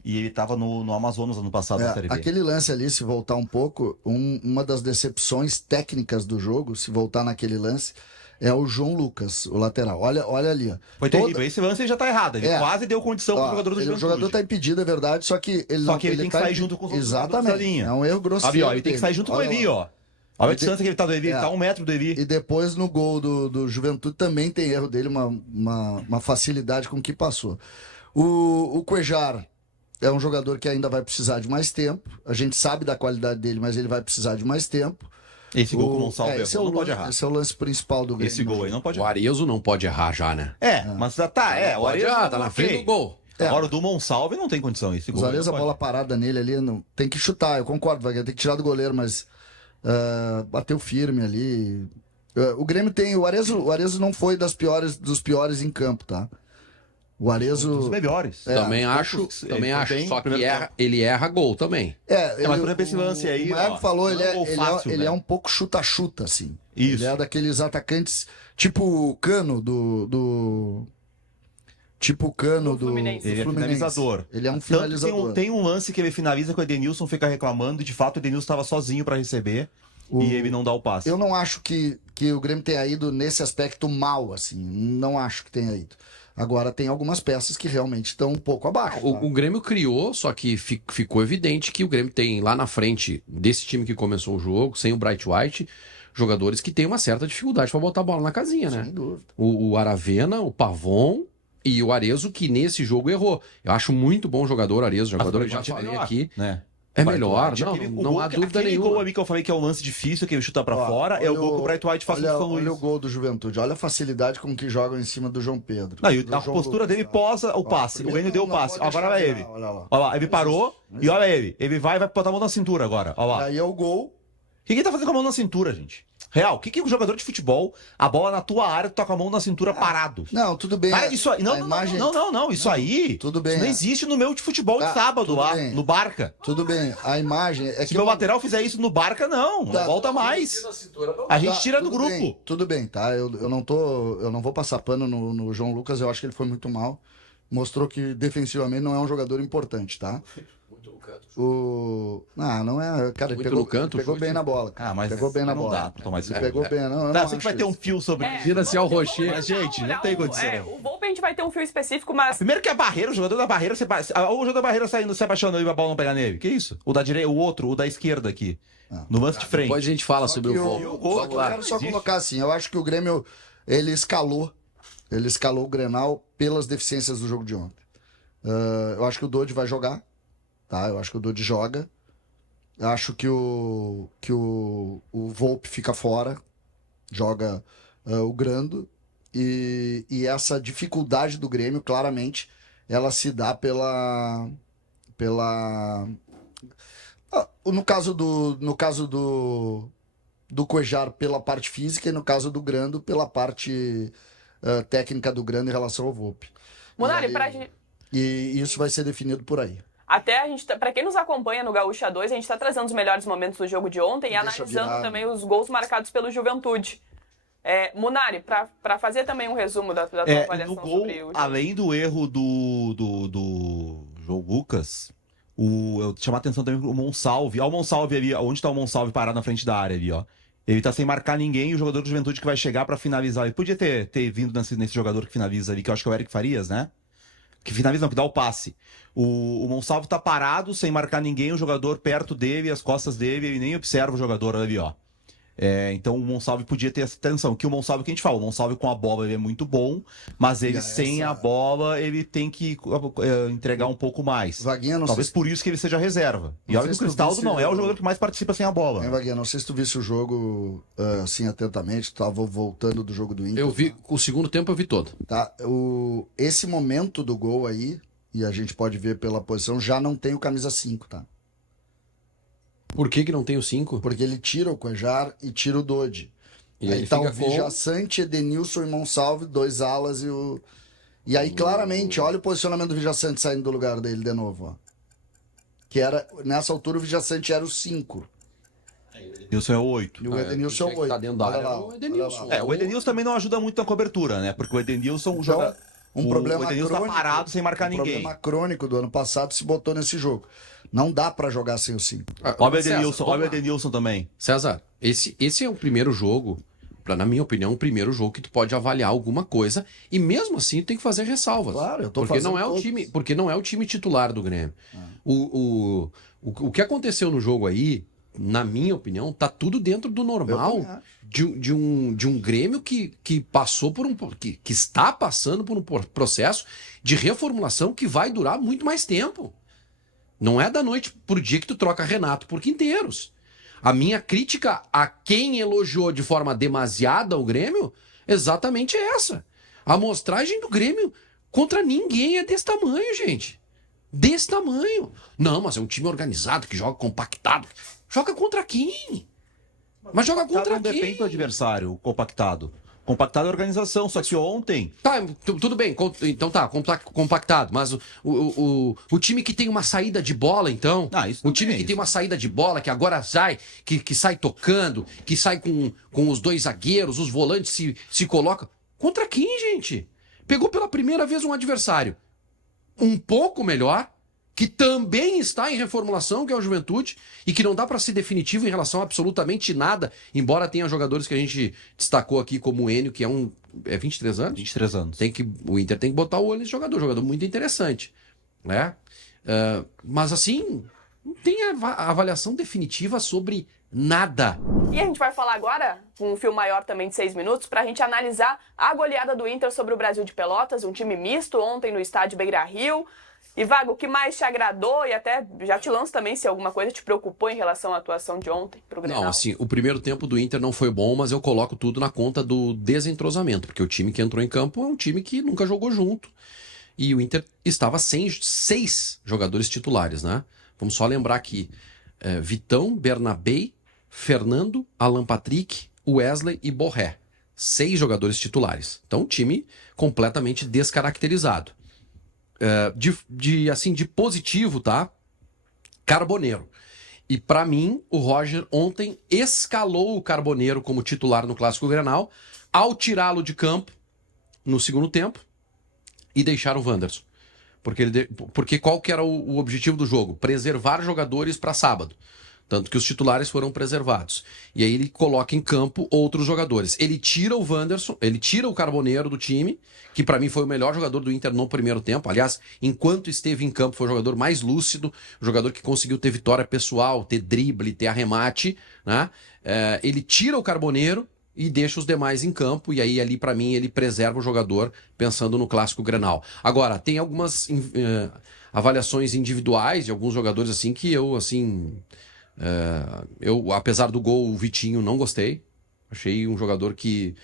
e ele tava no Amazonas ano passado na Série B. Aquele lance ali, se voltar um pouco, uma das decepções técnicas do jogo, se voltar naquele lance, é o João Lucas, o lateral. Olha ali, ó. Foi terrível. Esse lance ele já tá errado. Ele quase deu condição pro jogador do Juventude. O jogador tá impedido, é verdade, só que ele tem que sair junto com os outros jogadores da linha. É um erro grosseiro. Ele tem que sair junto com o Evi, ó. Olha a distância que ele tá do Evi, ele tá 1 metro do Evi. E depois no gol do Juventude também tem erro dele, uma facilidade com o que passou. O Cuejar é um jogador que ainda vai precisar de mais tempo. A gente sabe da qualidade dele, mas ele vai precisar de mais tempo. Esse gol com o Monsalve não pode errar. Esse é o lance principal do Grêmio. Esse gol aí não pode O errar. Arezo não pode errar já, né? Mas tá, o Pode Arezo errar, tá na frente do gol. Agora o do Monsalve não tem condição. Esse gol Às vezes a não pode. bola parada nele ali, não, tem que chutar. Eu concordo, vai ter que tirar do goleiro, mas bateu firme ali. O Grêmio tem... O Arezzo não foi dos piores em campo, tá? O Arezzo... Dos melhores. Também acho, só que ele erra gol também. Mas por exemplo, esse lance aí... O Mago falou, ele fácil, é um pouco chuta-chuta, assim. Isso. Ele é daqueles atacantes, tipo o Cano Tipo o Cano do Fluminense. Ele é Fluminense. finalizador. Ele é um Tanto que finalizador. tem um lance que ele finaliza que o Edenilson fica reclamando, e de fato o Edenilson estava sozinho para receber e ele não dá o passe. Eu não acho que o Grêmio tenha ido nesse aspecto mal, assim. Não acho que tenha ido. Agora, tem algumas peças que realmente estão um pouco abaixo. Tá? O Grêmio criou, só que ficou evidente que o Grêmio tem lá na frente, desse time que começou o jogo, sem o Bright White, jogadores que têm uma certa dificuldade para botar a bola na casinha, né? Sem dúvida. O Aravena, o Pavon e o Arezzo, que nesse jogo errou. Eu acho muito bom jogador, Arezzo, jogador que já falei aqui. Né? É melhor, não há dúvida aquele nenhuma. gol ali que eu falei que é um lance difícil, que ele chuta pra fora, é o gol que o Bright White faz no São Luís. Olha o gol do Juventude, olha a facilidade com que jogam em cima do João Pedro. Não, e Do a João postura Lucas, dele tá? posa o passe. O Grêmio deu o passe. Agora olha ele. Olha Olha lá, ele parou e olha ele. Ele vai botar a mão na cintura agora. Olha lá. Aí é o gol. O que ele tá fazendo com a mão na cintura, gente? Real, o que um jogador de futebol, a bola na tua área, tu tá com a mão na cintura parado? Não, tudo bem. Cara, isso aí. Não, A imagem- não. Isso aí. Tudo bem, Isso não é. existe no meu de futebol Tá, de sábado tudo lá, bem. no Barca. Tudo bem, a imagem é Se que meu eu- lateral fizer isso no Barca, não. Não Tá. volta mais. A gente Tá, tira do tudo grupo. bem, tudo bem, tá? Eu não vou passar pano no João Lucas, eu acho que ele foi muito mal. Mostrou que defensivamente não é um jogador importante, tá? Não é. Cara, ele Muito pegou, no canto, pegou chute. bem na bola. Ah, mas pegou bem na não bola. dá pra tomar esse Ele gol. pegou bem, não. Eu Tá, não eu sei que vai acho ter um isso. fio sobre isso. Vira-se ao Rocher. Mas, gente, não tem condição. O Volpe a gente vai ter um fio específico, mas Primeiro que a barreira, o jogador da barreira, o jogador da barreira saindo, se abaixando e a bola não pegar nele. Que isso? O da direita, o outro, o da esquerda aqui. No lance de frente. Depois a gente fala sobre Que o eu, Volpe. só que eu quero só colocar assim, eu acho que o Grêmio, ele escalou o Grenal pelas deficiências do jogo de ontem. Eu acho que o Dodi vai jogar, tá? Eu acho que o Dodi joga. Eu acho que o Volpe fica fora, joga o Grando. E essa dificuldade do Grêmio, claramente, ela se dá pela no caso do Cuejar pela parte física e no caso do Grando pela parte técnica do Grando em relação ao Volpe. Munari, E isso vai ser definido por aí. até a gente, pra quem nos acompanha no Gaúcha 2, a gente tá trazendo os melhores momentos do jogo de ontem e Deixa analisando virar. também os gols marcados pelo Juventude. Munari, pra fazer também um resumo da tua avaliação no gol, sobre o jogo. além do erro do João Lucas, eu chamar a atenção também pro Monsalve. Olha o Monsalve ali, onde tá o Monsalve parado na frente da área ali, ó. Ele tá sem marcar ninguém e o jogador do Juventude que vai chegar pra finalizar. Ele podia ter vindo nesse jogador que finaliza ali, que eu acho que é o Eric Farias, né? Que finaliza, não, que dá o passe. O Monsalve tá parado, sem marcar ninguém, o jogador perto dele, as costas dele, ele nem observa o jogador ali, ó. Então o Monsalve podia ter essa atenção. Que o Monsalve que a gente fala, o Monsalve com a bola ele é muito bom, mas ele sem a bola ele tem que entregar um pouco mais. Vaguinha, não Talvez sei se... por isso que ele seja reserva. E Não olha que sei o se tu Cristaldo visse não é o o- jogador que mais participa sem a bola. Vaguinha, não sei se tu visse o jogo assim atentamente, tu tava voltando do jogo do Inter. Eu vi, o segundo tempo eu vi todo. Tá? Esse momento do gol aí, e a gente pode ver pela posição, já não tem o camisa 5, tá? Por que não tem o 5? Porque ele tira o Cuejar e tira o Dodi. E aí aí tá fica o Vijaçante, Edenilson e Monsalve, 2 alas e o... E aí, claramente, olha o posicionamento do Vijaçante saindo do lugar dele de novo, ó. Que era, nessa altura, o Vijaçante era o 5. Edenilson é o 8. E o Edenilson é o 8. Tá dentro da área, o Edenilson. O Edenilson também não ajuda muito na cobertura, né? Porque o Edenilson joga. Um problema o Edenilson tá crônico, parado sem marcar um ninguém. problema crônico do ano passado se botou nesse jogo. Não dá pra jogar sem o 5. Olha o César, Edenilson, vamos olha o lá. Edenilson também. César, esse é o primeiro jogo, na minha opinião, o primeiro jogo que tu pode avaliar alguma coisa e mesmo assim tu tem que fazer ressalvas. Claro, eu tô porque não fazendo é o todos. time, porque não é o time titular do Grêmio. O que aconteceu no jogo aí, na minha opinião, tá tudo dentro do normal de um Grêmio que passou por que está passando por um processo de reformulação que vai durar muito mais tempo. Não é da noite pro dia que tu troca Renato por Quinteiros. A minha crítica a quem elogiou de forma demasiada o Grêmio, exatamente é essa. A amostragem do Grêmio contra ninguém é desse tamanho, gente. Desse tamanho. Não, mas é um time organizado, que joga compactado. Joga contra quem? Mas joga contra Não depende do quem? adversário, compactado. Compactado é organização, só que ontem... Tá, tudo bem, então tá, compactado, mas o time que tem uma saída de bola, então, Isso o não time é que isso. tem uma saída de bola, que agora sai, que sai tocando, que sai com os dois zagueiros, os volantes se colocam. Contra quem, gente? Pegou pela primeira vez um adversário um pouco melhor, que também está em reformulação, que é o Juventude, e que não dá para ser definitivo em relação a absolutamente nada, embora tenha jogadores que a gente destacou aqui, como o Enio, que é 23 anos? 23 anos. O Inter tem que botar o olho nesse jogador muito interessante, né? Mas assim, não tem avaliação definitiva sobre nada. E a gente vai falar agora, um fio maior também de 6 minutos, para a gente analisar a goleada do Inter sobre o Brasil de Pelotas, um time misto ontem no estádio Beira-Rio. E, Vago, o que mais te agradou e até já te lanço também se alguma coisa te preocupou em relação à atuação de ontem pro Grenal? Não, assim, o primeiro tempo do Inter não foi bom, mas eu coloco tudo na conta do desentrosamento, porque o time que entrou em campo é um time que nunca jogou junto. E o Inter estava sem 6 jogadores titulares, né? Vamos só lembrar aqui, Vitão, Bernabei, Fernando, Alan Patrick, Wesley e Borré. 6 jogadores titulares. Então, um time completamente descaracterizado. De positivo, tá? Carboneiro. E pra mim, o Roger ontem escalou o Carboneiro como titular no Clássico Grenal ao tirá-lo de campo no segundo tempo e deixar o Wanderson. Porque qual que era o objetivo do jogo? Preservar jogadores para sábado. Tanto que os titulares foram preservados. E aí ele coloca em campo outros jogadores. Ele tira o Wanderson, ele tira o Carboneiro do time, que pra mim foi o melhor jogador do Inter no primeiro tempo. Aliás, enquanto esteve em campo, foi o jogador mais lúcido, o jogador que conseguiu ter vitória pessoal, ter drible, ter arremate, né? Ele tira o Carboneiro e deixa os demais em campo, e aí ali pra mim ele preserva o jogador pensando no Clássico Grenal. Agora, tem algumas avaliações individuais de alguns jogadores assim que eu, apesar do gol, o Vitinho não gostei. Achei um jogador que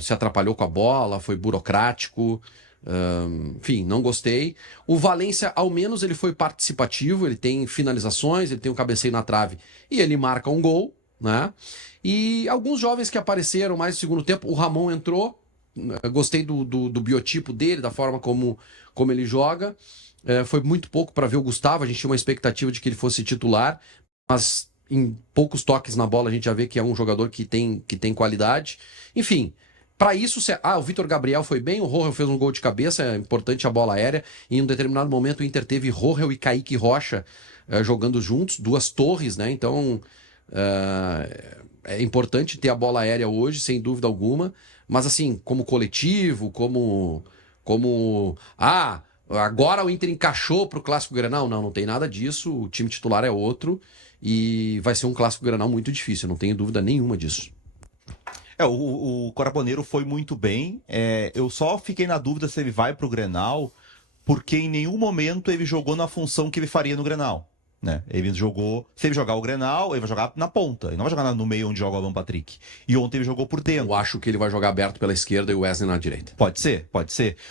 se atrapalhou com a bola, foi burocrático. Enfim, não gostei. O Valência, ao menos, ele foi participativo, ele tem finalizações, ele tem um cabeceio na trave e ele marca um gol, né? E alguns jovens que apareceram mais no segundo tempo, o Ramon entrou, gostei do biotipo dele, da forma como ele joga. Foi muito pouco para ver o Gustavo, a gente tinha uma expectativa de que ele fosse titular, mas em poucos toques na bola a gente já vê que é um jogador que tem qualidade. Enfim, para isso, o Vitor Gabriel foi bem, o Rohel fez um gol de cabeça, é importante a bola aérea, e em um determinado momento o Inter teve Rohel e Kaique Rocha jogando juntos, 2 torres, né? Então é importante ter a bola aérea hoje, sem dúvida alguma, mas assim, como coletivo, agora o Inter encaixou pro Clássico Grenal? Não tem nada disso, o time titular é outro, e vai ser um Clássico Grenal muito difícil, não tenho dúvida nenhuma disso. O Carboneiro foi muito bem. Eu só fiquei na dúvida se ele vai pro Grenal, porque em nenhum momento ele jogou na função que ele faria no Grenal. Né? Se ele jogar o Grenal, ele vai jogar na ponta. Ele não vai jogar no meio onde joga o Alan Patrick. E ontem ele jogou por dentro. Eu acho que ele vai jogar aberto pela esquerda e o Wesley na direita. Pode ser.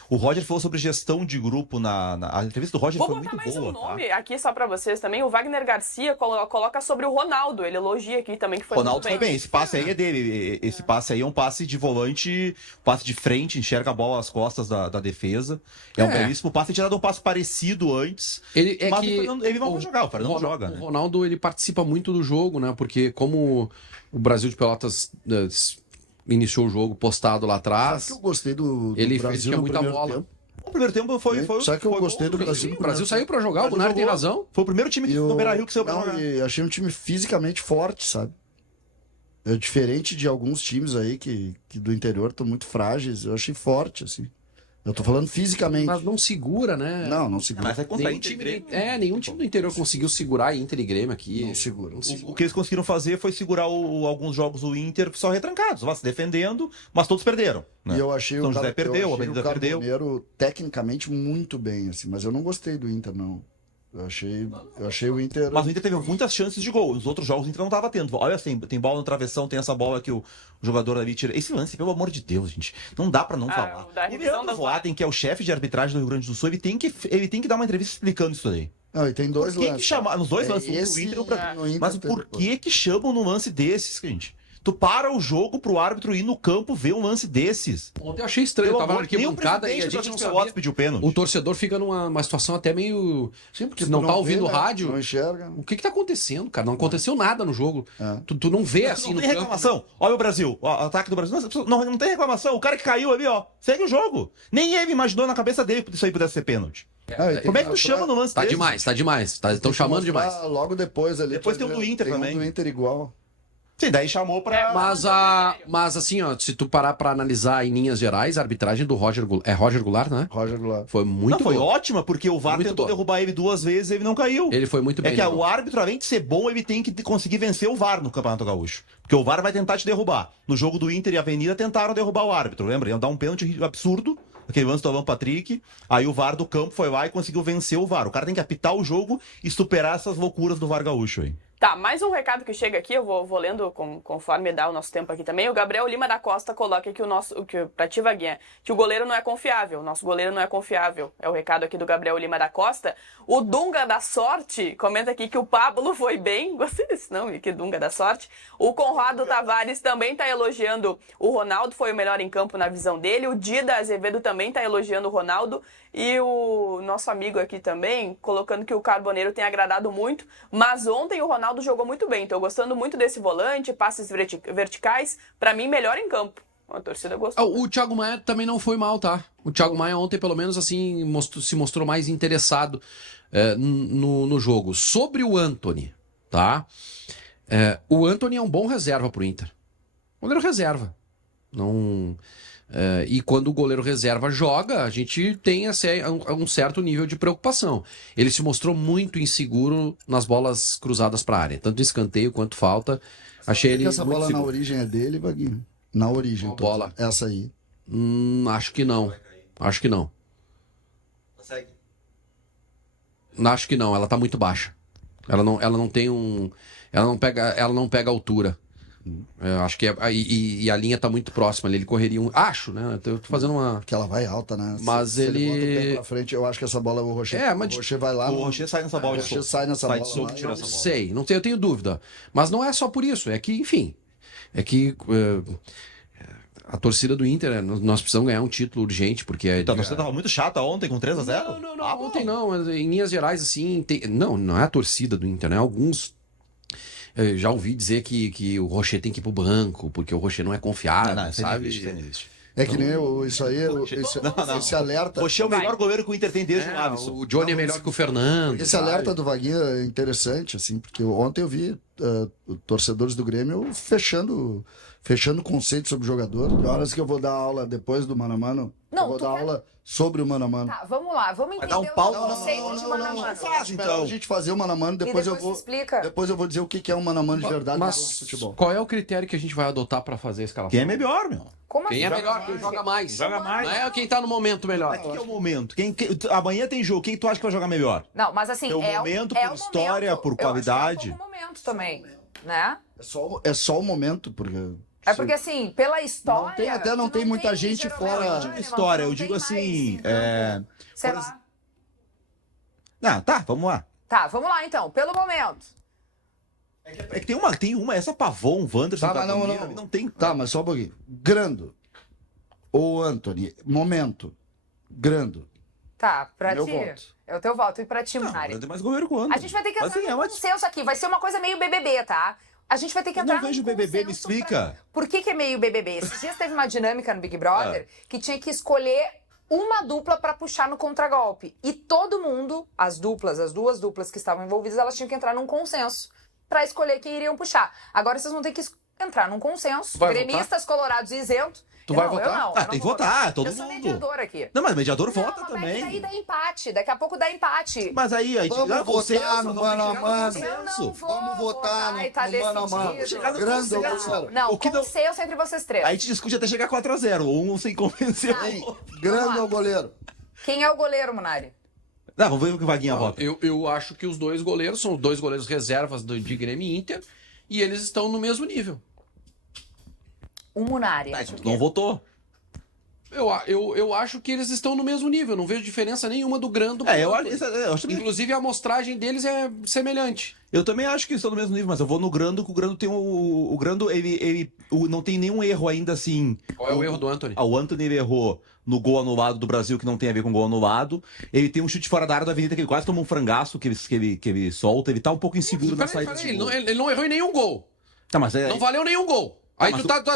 O Roger falou sobre gestão de grupo a entrevista do Roger foi muito boa. Vou botar mais um nome aqui só pra vocês também. O Wagner Garcia coloca sobre o Ronaldo. Ele elogia aqui também que foi Ronaldo muito bem. foi bem. Esse passe aí é dele. Esse passe aí é um passe de volante, passe de frente, enxerga a bola às costas da defesa. É um belíssimo passe. Ele tinha dado um passe parecido antes. Ele não vai jogar. O Fernando joga, né? O Ronaldo, ele participa muito do jogo, né? Porque como o Brasil de Pelotas iniciou o jogo postado lá atrás, Sabe que eu gostei do ele Brasil tinha no muita primeiro bola. tempo? O primeiro tempo foi Sabe que eu gostei do bom. Brasil? O Brasil saiu pra jogar, o Gunnar tem razão. Foi o primeiro time do Beira-Rio que saiu pra jogar. Achei um time fisicamente forte, sabe? É diferente de alguns times aí que do interior estão muito frágeis. Eu achei forte, assim. Eu tô falando fisicamente. Mas não segura, né? Não segura. Mas é contra Nenhum time do interior conseguiu segurar Inter e Grêmio aqui. Não segura. O que eles conseguiram fazer foi segurar alguns jogos do Inter só retrancados, lá se defendendo, mas todos perderam. Né? E eu achei São José perdeu, a o Avenida perdeu. Carboneiro tecnicamente muito bem, assim, mas eu não gostei do Inter, não. Eu achei o Inter... Mas o Inter teve muitas chances de gol. Nos outros jogos o Inter não estava tendo. Olha assim, tem bola no travessão, tem essa bola que o jogador ali tira. Esse lance, pelo amor de Deus, gente. Não dá pra não falar. Da O Leandro Voaden, que é o chefe de arbitragem do Rio Grande do Sul, ele tem que dar uma entrevista explicando isso aí. Não, e tem dois Por que lances. chamar nos dois É lances? esse O Inter, ou no Inter mas teve por que chamam num lance desses, gente? Tu para o jogo pro árbitro ir no campo ver um lance desses. Ontem eu achei estranho, eu tava na Nem o arquibancada e a presidente gente do não Pelotas sabia. pediu pênalti. O torcedor fica numa situação até meio... Sim, porque Se tu não tá vê, ouvindo o né? rádio, Não enxerga. o que tá acontecendo, cara? Não aconteceu nada no jogo. É. Tu não vê Não assim tem no campo. reclamação. Olha o Brasil, o ataque do Brasil. Não tem reclamação. O cara que caiu ali, ó, segue o jogo. Nem ele imaginou na cabeça dele que isso aí pudesse ser pênalti. Como é que tu chama no lance Tá desse? demais, tá demais. Estão chamando demais. Logo depois ali. Depois tu tem o vai do ver, Inter tem também. Um do Inter igual. Sim, daí chamou pra... Mas assim, ó, se tu parar pra analisar em linhas gerais, a arbitragem do Roger Goulart, Roger Goulart, né? Roger Goulart. Foi muito Não, foi boa. ótima, porque o VAR Muito tentou boa. derrubar ele 2 vezes e ele não caiu. Ele foi muito bem. É que né? o árbitro, além de ser bom, ele tem que conseguir vencer o VAR no Campeonato Gaúcho. Porque o VAR vai tentar te derrubar. No jogo do Inter e Avenida tentaram derrubar o árbitro, lembra? Iam dar um pênalti absurdo, aquele lance do Alan Patrick. Aí o VAR do campo foi lá e conseguiu vencer o VAR. O cara tem que apitar o jogo e superar essas loucuras do VAR Gaúcho aí. Tá, mais um recado que chega aqui, eu vou lendo conforme dá o nosso tempo aqui também. O Gabriel Lima da Costa coloca aqui pra ti, Vaguinha, que o goleiro não é confiável. O nosso goleiro não é confiável. É o recado aqui do Gabriel Lima da Costa. O Dunga da Sorte comenta aqui que o Pablo foi bem. Gostei desse nome, que Dunga da Sorte. O Conrado Tavares também tá elogiando o Ronaldo, foi o melhor em campo na visão dele. O Dida Azevedo também tá elogiando o Ronaldo. E o nosso amigo aqui também, colocando que o Carboneiro tem agradado muito. Mas ontem o Ronaldo jogou muito bem. Tô gostando muito desse volante, passes verticais. Pra mim, melhor em campo. A torcida gostou. O Thiago Maia também não foi mal, tá? O Thiago Maia ontem, pelo menos, assim, se mostrou mais interessado no jogo. Sobre o Antony, tá? O Antony é um bom reserva pro Inter. Goleiro reserva. Não... e quando o goleiro reserva joga, a gente tem um certo nível de preocupação. Ele se mostrou muito inseguro nas bolas cruzadas para a área, tanto escanteio quanto falta. Achei ele Essa muito bola seguro. na origem é dele, Vaguinho? Na origem. Qual bola? Essa aí. Acho que não. Acho que não. Acho que não. Ela tá muito baixa. Ela não tem um. Ela não pega altura. Eu acho que e a linha tá muito próxima ali. Ele correria acho, né? Eu tô fazendo uma. Que ela vai alta, né? Mas se ele bota o pé ele. pra frente, eu acho que essa bola o Rocher. Mas O Rocher vai lá. O Rocher sai nessa bola. O Rocher sai nessa bola. de soco, lá, tira eu essa bola. Sei, não sei, eu tenho dúvida. Mas não é só por isso, é que, enfim, a torcida do Inter, nós precisamos ganhar um título urgente, porque Então, a torcida tava muito chata ontem com 3-0. Não, ontem não, mas em linhas gerais, assim, não é a torcida do Inter, né? Alguns já ouvi dizer que o Rocher tem que ir pro banco, porque o Rocher não é confiável, sabe? Isso não existe. É que nem isso aí, esse alerta. Rocher é o melhor goleiro que o Inter tem desde o Alisson. O Johnny é melhor que o Fernando. Esse sabe? alerta do Vaguinho é interessante, assim, porque ontem eu vi torcedores do Grêmio fechando conceitos sobre o jogador. Que horas que eu vou dar aula depois do Mano a Mano? Não, eu vou tu dar quer- aula sobre o Mano a Mano. Tá, vamos lá, vamos entender dar um pau? o conceito de mano a mano. Faz, Espera então. a gente fazer o Mano a Mano, depois, depois eu vou. tu explica. Depois eu vou dizer o que é um Mano a Mano de verdade no jogo de Mas futebol. qual é o critério que a gente vai adotar pra fazer a escalação? Quem é melhor, meu? Como Quem é assim? melhor, quem joga mais. Joga mais. Não é quem tá no momento melhor. Aqui que é o momento. Amanhã tem jogo. Quem tu acha que vai jogar melhor? Não, mas assim, Pelo momento, por história, por qualidade. Eu acho que é um pouco momento também, né? É só o momento, porque. É porque assim, pela história... Não tem muita tem gente Jeromel fora- e Não Kahneman, digo história, não eu digo tem assim. mais, sei por lá. Não, tá, vamos lá. Tá, vamos lá então, pelo momento. É que tem uma, essa Pavon, Wanderson, Tá, mas Carbonero, não tem. Tá, mas só um pouquinho. Grando. Ou Anthony. Momento. Grando. Tá, pra Meu ti. voto. É o teu voto. E pra ti, Não, Mari? tem mais goleiro que o Anderson. A gente vai ter que Mas, entrar assim, num consenso aqui. Vai ser uma coisa meio BBB, tá? A gente vai ter que Eu entrar não vejo num BBB, me consenso explica. Por que é meio BBB? Esses dias teve uma dinâmica no Big Brother que tinha que escolher uma dupla pra puxar no contragolpe. E todo mundo, as duas duplas que estavam envolvidas, elas tinham que entrar num consenso pra escolher quem iriam puxar. Agora vocês vão ter que entrar num consenso. Vai Gremistas, colorados e isentos. Tu vai Eu votar? não, Ah, eu não tem que vou votar, todo Eu sou mundo. mediador aqui. Não, mas mediador Não, vota mas também. daí dá empate. Daqui a pouco dá empate. Mas aí Vamos ah, você- votar no não tem que Mano a chegar no Mano. Eu não consenso. vou Vamos votar e tá no Mano a Mano. decidido. Grande ou consenso. Grando? Não, O que não- consenso entre vocês três. Aí a gente discute até chegar 4-0, ou um sem convencer o Hein? outro. Grande ou goleiro? Quem é o goleiro, Munari? Não, vamos ver o que o Vaguinha vota. Eu acho que os dois goleiros são dois goleiros reservas de Grêmio e Inter e eles estão no mesmo nível. O Munari. Ah, tu não votou. Eu acho que eles estão no mesmo nível. Não vejo diferença nenhuma do Grando. Eu acho também. Inclusive, a amostragem deles é semelhante. Eu também acho que estão no mesmo nível, mas eu vou no Grando, que o Grando tem o Grando, ele não tem nenhum erro ainda assim. Qual é o erro do Antony? O Antony ele errou no gol anulado do Brasil, que não tem a ver com gol anulado. Ele tem um chute fora da área da Avenida, que ele quase toma um frangaço que ele solta. Ele tá um pouco inseguro na saída de gol. Ele não errou em nenhum gol. Tá, mas Não valeu nenhum gol. Aí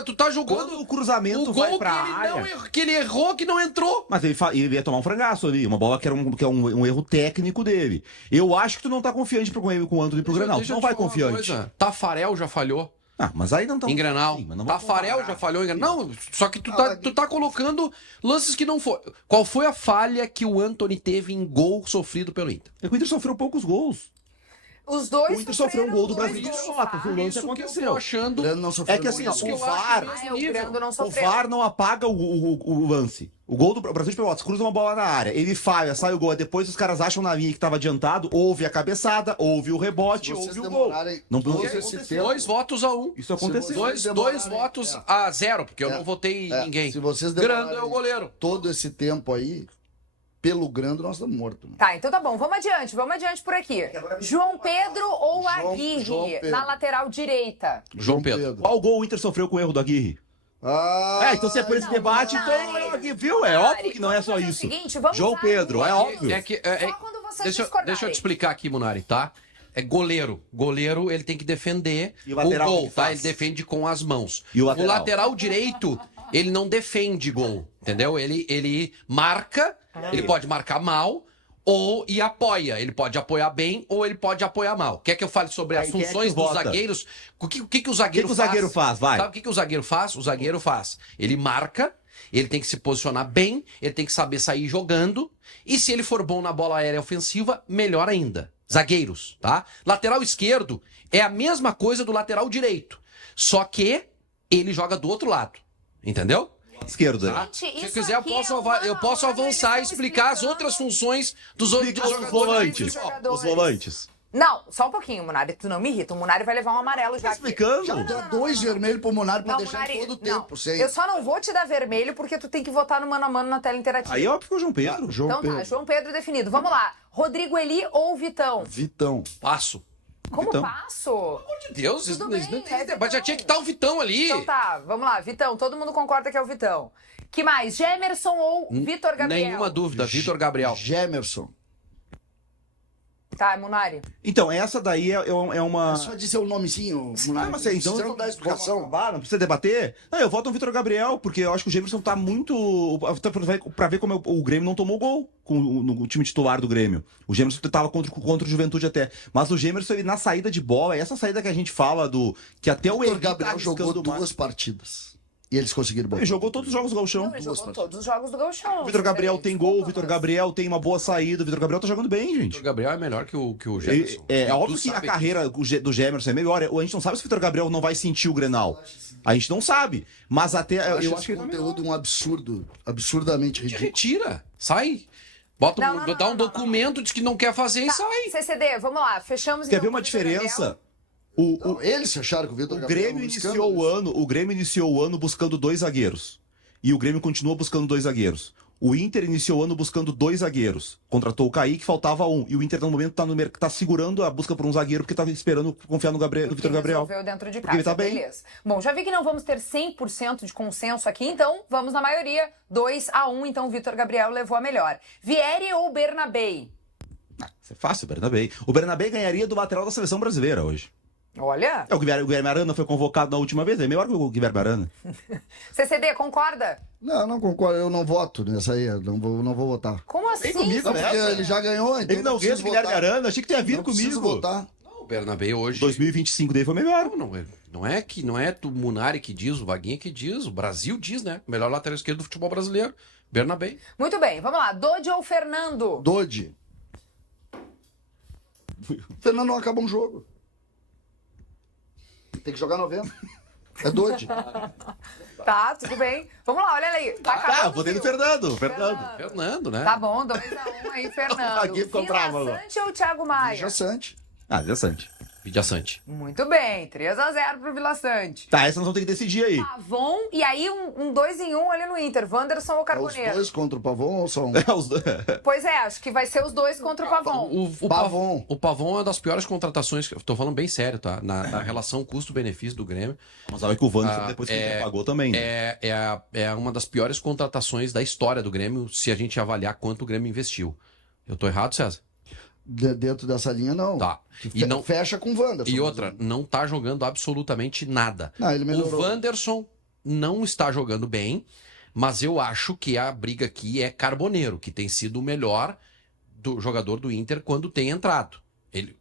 tu tá jogando quando o cruzamento o gol vai pra área... que ele errou, que não entrou. Mas ele ia tomar um frangaço ali, uma bola que é um erro técnico dele. Eu acho que tu não tá confiante com o Antony pro Grenal. Tu não vai confiante. Tafarel já falhou. Mas aí não tá... Em Grenal. Tafarel já falhou em Grenal. Não, só que tu tá colocando lances que não foram. Qual foi a falha que o Antony teve em gol sofrido pelo Inter? O Inter sofreu poucos gols. Os dois O Inter sofreu um gol do Brasil de dois Sota. O lance Isso que eu aconteceu. tô achando. O Grêmio não sofreu É que assim, muito. o VAR... o Grêmio não O sofreu. VAR não apaga o lance. O gol do Brasil de Pelotas cruza uma bola na área. Ele falha, sai o gol. Depois os caras acham na linha que tava adiantado. Houve a cabeçada, houve o rebote, houve o gol. Não tempo... 2 votos a 1. Isso aconteceu. Dois votos a 0, porque eu não votei em ninguém. Se vocês Grando é o goleiro. todo esse tempo aí, pelo Grando nós estamos mortos. Tá, então tá bom. Vamos adiante por aqui. João Pedro ou João Aguirre Pedro. na lateral direita? João Pedro. Qual gol o Inter sofreu com o erro do Aguirre? Então se é por esse debate, então é o Aguirre, viu? É óbvio que não é só Vamos fazer isso. o seguinte, vamos João usar Pedro, é óbvio. Só quando vocês discordarem. Deixa eu te explicar aqui, Munari, tá? É goleiro. Goleiro, ele tem que defender E o lateral, o o gol, que tá? faz? Ele defende com as mãos. E o O lateral? lateral direito, ele não defende gol, entendeu? Ele marca, ele pode marcar mal e apoia. Ele pode apoiar bem ou ele pode apoiar mal. Quer que eu fale sobre as Aí, quem é que funções dos vota? zagueiros? O que o O que zagueiro o zagueiro faz? Vai. Sabe o que o zagueiro faz? O zagueiro faz. Ele marca, ele tem que se posicionar bem, ele tem que saber sair jogando. E se ele for bom na bola aérea ofensiva, melhor ainda. Zagueiros, tá? Lateral esquerdo é a mesma coisa do lateral direito. Só que ele joga do outro lado. Entendeu? Esquerda. Tá? Gente, Se isso você quiser, eu aqui posso, é uma eu posso hora, avançar e eles estão explicar as explicando. outras funções dos outros Os jogadores. volantes. jogadores. Os volantes. Não, só um pouquinho, Munari. Tu não me irrita. O Munari vai levar um amarelo já. Tá explicando? Já dá 2 vermelhos pro Munari pra Não, deixar Munari, todo o não. tempo. Sem... Eu só não vou te dar vermelho porque tu tem que votar no mano a mano na tela interativa. Aí é óbvio que é o João Pedro. João Então Pedro. tá, João Pedro definido. Vamos lá. Rodrigo Eli ou Vitão? Vitão. Passo. Como Vitão. passo? Meu Deus, Tudo isso bem, não tem é debate. Já Vitão. tinha que estar o Vitão ali. Então tá, vamos lá. Vitão, todo mundo concorda que é o Vitão. Que mais? Gemerson ou Vitor Gabriel? Nenhuma dúvida, Vitor Gabriel. Gemerson. Tá, Munari. Então, essa daí é uma... É só dizer o nomezinho, Munari. Mas então, Você não dá explicação. Não precisa debater? Não, eu voto no Vitor Gabriel, porque eu acho que o Gemerson tá muito... Pra ver como o Grêmio não tomou gol no time titular do Grêmio. O Gemerson tava contra o Juventude até. Mas o Gemerson, ele, na saída de bola, é essa saída que a gente fala do... Que até o Vitor Eli tá Gabriel jogou arriscando mais. 2 partidas. E eles conseguiram botar. Ele jogou todos os jogos do Gauchão. Não, ele jogou todos os jogos do Gauchão. O Vitor Gabriel tem gol, o Vitor Gabriel tem uma boa saída, o Vitor Gabriel tá jogando bem, gente. O Gabriel é melhor que o Jefferson. É Tu óbvio que a sabe carreira do Gemerson é melhor. A gente não sabe se o Vitor Gabriel não vai sentir o Grenal. A gente não sabe. Mas até. Eu acho Eu acho esse que ele tá conteúdo um absurdo. Absurdamente Te ridículo. retira, sai. Bota Não, não, dá um não, documento, diz que não quer fazer e Tá, sai. CCD, vamos lá. Fechamos Quer então ver com uma o Vitor diferença? Gabriel. O Eles se acharam que o Vitor Gabriel Grêmio um iniciou escândalo. o Grêmio iniciou o ano buscando 2 zagueiros. E o Grêmio continua buscando 2 zagueiros. O Inter iniciou o ano buscando 2 zagueiros. Contratou o Kaique, faltava 1. E o Inter, no momento, tá segurando a busca por um zagueiro porque tá esperando confiar no Vitor Porque Gabriel. resolveu dentro de Porque casa, ele tá bem. beleza. Bom, já vi que não vamos ter 100% de consenso aqui, então vamos na maioria. 2-1, então o Vitor Gabriel levou a melhor. Vieri ou Bernabei? Isso é fácil, o Bernabei. O Bernabei ganharia do lateral da seleção brasileira hoje. Olha. O Guilherme Arana foi convocado na última vez, é melhor que o Guilherme Arana. CCD, concorda? Não concordo. Eu não voto nessa aí. Eu não vou votar. Como assim? comigo, Não, né? porque ele já ganhou, então Ele não ganha preciso do Guilherme votar. Arana, achei que tinha vindo Não preciso comigo. votar. O Bernabé hoje. 2025 dele foi melhor. Não é o Munari que diz, o Vaguinha que diz, o Brasil diz, né? Melhor lateral esquerdo do futebol brasileiro, Bernabé. Muito bem, vamos lá. Dodi ou Fernando? Dodi. Fernando não acaba um jogo. Tem que jogar 90. É Dodi. Tá, tudo bem. Vamos lá, olha aí. Tá Ah, acabando, votei no viu? Fernando. Fernando, né? Tá bom, 2-1 aí, Fernando. Aqui ficou Vila bravo agora. Sante ou Thiago Maia? Veja Sante. Ah, interessante. Vila Sante. Muito bem, 3-0 pro Vila Sante. Tá, essa nós vamos ter que decidir aí. Pavon, e aí um 2-1 ali no Inter. Wanderson ou É os Carboneiro? dois contra o Pavon ou só um? Pois é, acho que vai ser os dois contra o Pavon. Pavon. O Pavon é uma das piores contratações, eu tô falando bem sério, tá? Na relação custo-benefício do Grêmio. Mas sabe que o Wanderson, depois que ele pagou também, né? É uma das piores contratações da história do Grêmio, se a gente avaliar quanto o Grêmio investiu. Eu tô errado, César? Dentro dessa linha, não. Tá. E não Fecha com o Wanderson. E outra, não tá jogando absolutamente nada. Não, ele melhorou. O Wanderson não está jogando bem, mas eu acho que a briga aqui é Carboneiro, que tem sido o melhor jogador do Inter quando tem entrado. Ele,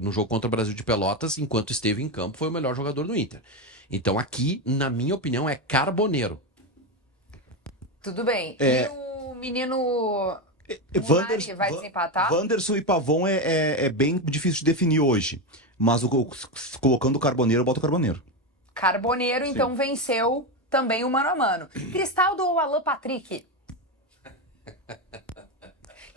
no jogo contra o Brasil de Pelotas, enquanto esteve em campo, foi o melhor jogador do Inter. Então aqui, na minha opinião, é Carboneiro. Tudo bem. E o menino... Munari vai desempatar? Wanderson e Pavon é bem difícil de definir hoje. Mas colocando o Carboneiro, eu boto o Carboneiro. Carboneiro, então, venceu também o mano a mano. Cristaldo ou Alan Patrick?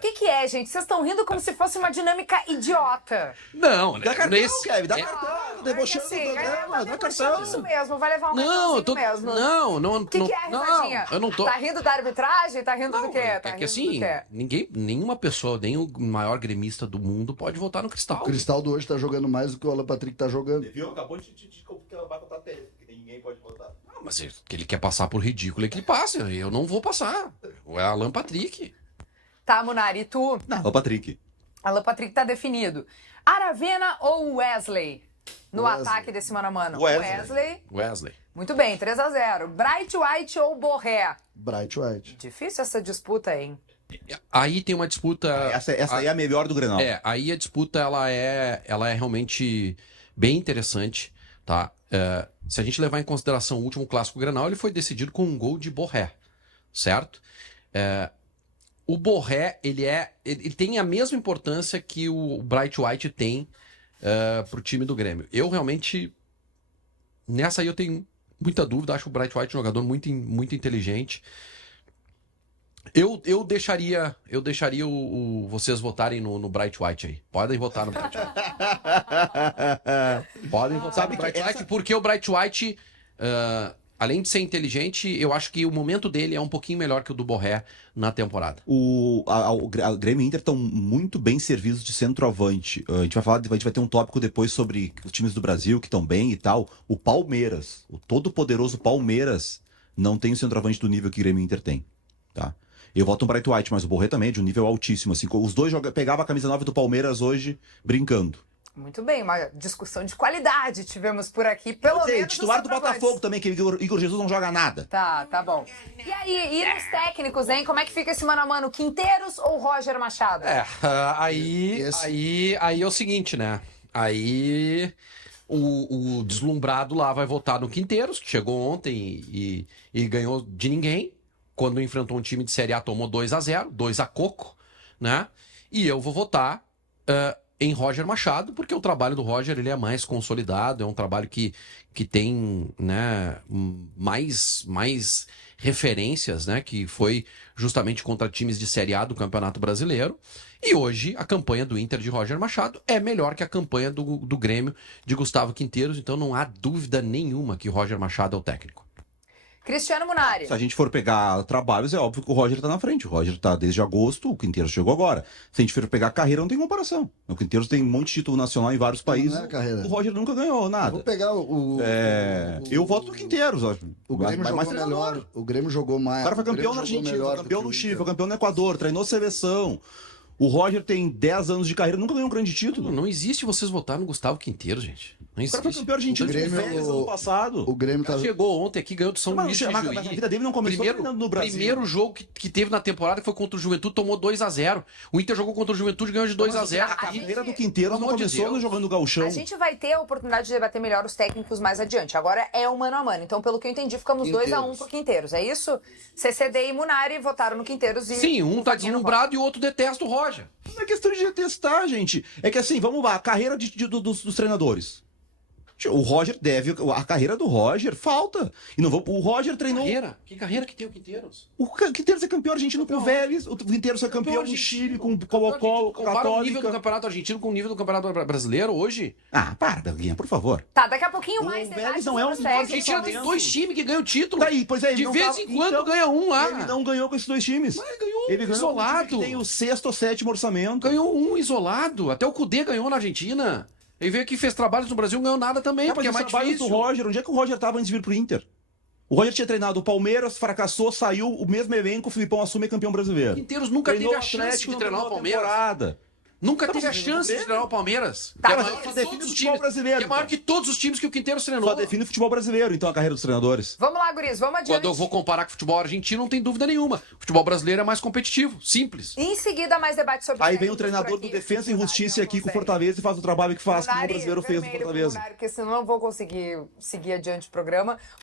O que é, gente? Vocês estão rindo como se fosse uma dinâmica idiota. Não, Dá cartão, Kevin, dá cartão. Tá Debochando do programa, dá cartão. isso mesmo, vai levar um Não, eu tô. mesmo. Não. O que é, risadinha? Eu não tô. Tá rindo da arbitragem? Tá rindo do quê? Tá É que rindo assim, do quê? nenhuma pessoa, nem o maior gremista do mundo pode votar no O Cristaldo. Cristaldo hoje tá jogando mais do que o Alan Patrick tá jogando. Viu? Acabou de botar tele, porque ninguém pode votar. Mas que ele quer passar por ridículo, é que ele passe. Eu não vou passar. É Alan Patrick. Tá, Munari, e tu? Não, o Patrick. Alan Patrick tá definido. Aravena ou Wesley? No Wesley. ataque desse mano a mano. Wesley. Muito bem, 3-0. Bright White ou Borré? Bright White. Difícil essa disputa, hein? Aí tem uma disputa. Essa aí é a melhor do Grenal. Aí a disputa ela é realmente bem interessante, tá? Se a gente levar em consideração o último clássico Grenal, ele foi decidido com um gol de Borré, certo? O Borré, ele tem a mesma importância que o Bright White tem pro time do Grêmio. Eu realmente, nessa aí eu tenho muita dúvida, acho o Bright White um jogador muito, muito inteligente. Eu deixaria vocês votarem no Bright White aí. Podem votar no Bright White. Podem votar no Bright White, porque o Bright White, além de ser inteligente, eu acho que o momento dele é um pouquinho melhor que o do Borré na temporada. O Grêmio e Inter estão muito bem servidos de centroavante. A gente vai ter um tópico depois sobre os times do Brasil que estão bem e tal. O Palmeiras, o todo-poderoso Palmeiras, não tem o centroavante do nível que o Grêmio e Inter tem, tá? Eu voto no Bright White, mas o Borré também é de um nível altíssimo. Assim, os dois pegavam a camisa 9 do Palmeiras hoje brincando. Muito bem, uma discussão de qualidade tivemos por aqui, pelo menos. Titular do Botafogo também, que o Igor Jesus não joga nada. Tá bom. E aí, e nos técnicos, hein? Como é que fica esse mano a mano? Quinteiros ou Roger Machado? Aí é o seguinte, né? Aí o deslumbrado lá vai votar no Quinteiros, que chegou ontem e ganhou de ninguém. Quando enfrentou um time de Série A, tomou 2-0, 2-coco, né? E eu vou votar em Roger Machado, porque o trabalho do Roger ele é mais consolidado, é um trabalho que tem, né, mais referências, né? Que foi justamente contra times de Série A do Campeonato Brasileiro. E hoje a campanha do Inter de Roger Machado é melhor que a campanha do Grêmio de Gustavo Quinteiros, então não há dúvida nenhuma que o Roger Machado é o técnico. Cristiano Munari. Se a gente for pegar trabalhos, é óbvio que o Roger tá na frente. O Roger tá desde agosto, o Quinteiros chegou agora. Se a gente for pegar carreira, não tem comparação. O Quinteiros tem um monte de título nacional em vários países. Não é carreira. O Roger nunca ganhou nada. Vou pegar eu voto no Quinteiros, acho. O Grêmio jogou melhor. O Grêmio jogou mais. O cara foi campeão na Argentina, foi campeão no Chile, foi campeão no Equador, treinou seleção. O Roger tem 10 anos de carreira, nunca ganhou um grande título. Não existe vocês votarem no Gustavo Quinteiros, gente. Não existe. O cara foi campeão argentino de férias ano passado. O Grêmio tá... Chegou ontem aqui, ganhou do São Luís de Juí. A vida dele não começou no Brasil. Primeiro jogo que teve na temporada foi contra o Juventude, tomou 2-0. O Inter jogou contra o Juventude e ganhou de 2-0. A carreira do Quinteiros não começou jogando Gauchão. A gente vai ter a oportunidade de debater melhor os técnicos mais adiante. Agora é o mano a mano. Então, pelo que eu entendi, ficamos 2-1 pro Quinteiros. É isso? CCD e Munari votaram no Quinteiros e... Sim, um tá deslumbrado e o outro detesta o Roger. Não é questão de detestar, gente. É que assim, vamos lá, a carreira dos treinadores. O Roger deve. A carreira do Roger falta. E não vou. O Roger treinou. Que carreira que tem o Quinteiros? O Quinteiros é campeão argentino com o Vélez. O Quinteiros foi campeão no Chile com o Colo-Colo, com a Compara o nível do Católica. campeonato argentino com o nível do campeonato brasileiro hoje? Ah, para, Belguinha, por favor. Tá, daqui a pouquinho O mais Vélez detalhes não é um sobre A os Argentina tem técnicos. 2 times que ganham título. Daí, pois é, ele De não vez tava- em quando então, ganha um lá. Ele não ganhou com esses 2 times. Mas ganhou Ele ganhou isolado. com um time que tem o 6º ou 7º orçamento. Ganhou um isolado. Até o Cudê ganhou na Argentina. Ele veio aqui, fez trabalhos no Brasil, não ganhou nada também, Ah, porque é mas mais os trabalhos difícil. do Roger, onde é que o Roger tava antes de vir pro Inter? O Roger tinha treinado o Palmeiras, fracassou, saiu, o mesmo elenco, o Filipão assume campeão brasileiro. Quinteiros nunca Treinou teve a o chance Atlético, de não treinar o ganhou a Palmeiras. temporada. Nunca Tá, teve a mas chance de Grêmio? treinar o Palmeiras. Tá, que é mas maior só que define todos o os futebol times. brasileiro, Que é maior então. que todos os times que o Quinteiros treinou. Só define o futebol brasileiro, então, a carreira dos treinadores. Vamos lá, guris, vamos adiante. Quando eu vou comparar com o futebol argentino, não tem dúvida nenhuma. O futebol brasileiro é mais competitivo, simples. Em seguida, mais debate sobre Aí vem o técnicos treinador por do aqui. Defensa e Não Justiça aqui com o consegue. Fortaleza e faz o trabalho que faz, que o Munari, brasileiro fez no vermelho pro Fortaleza. Munari, porque senão eu não vou conseguir seguir adiante o programa.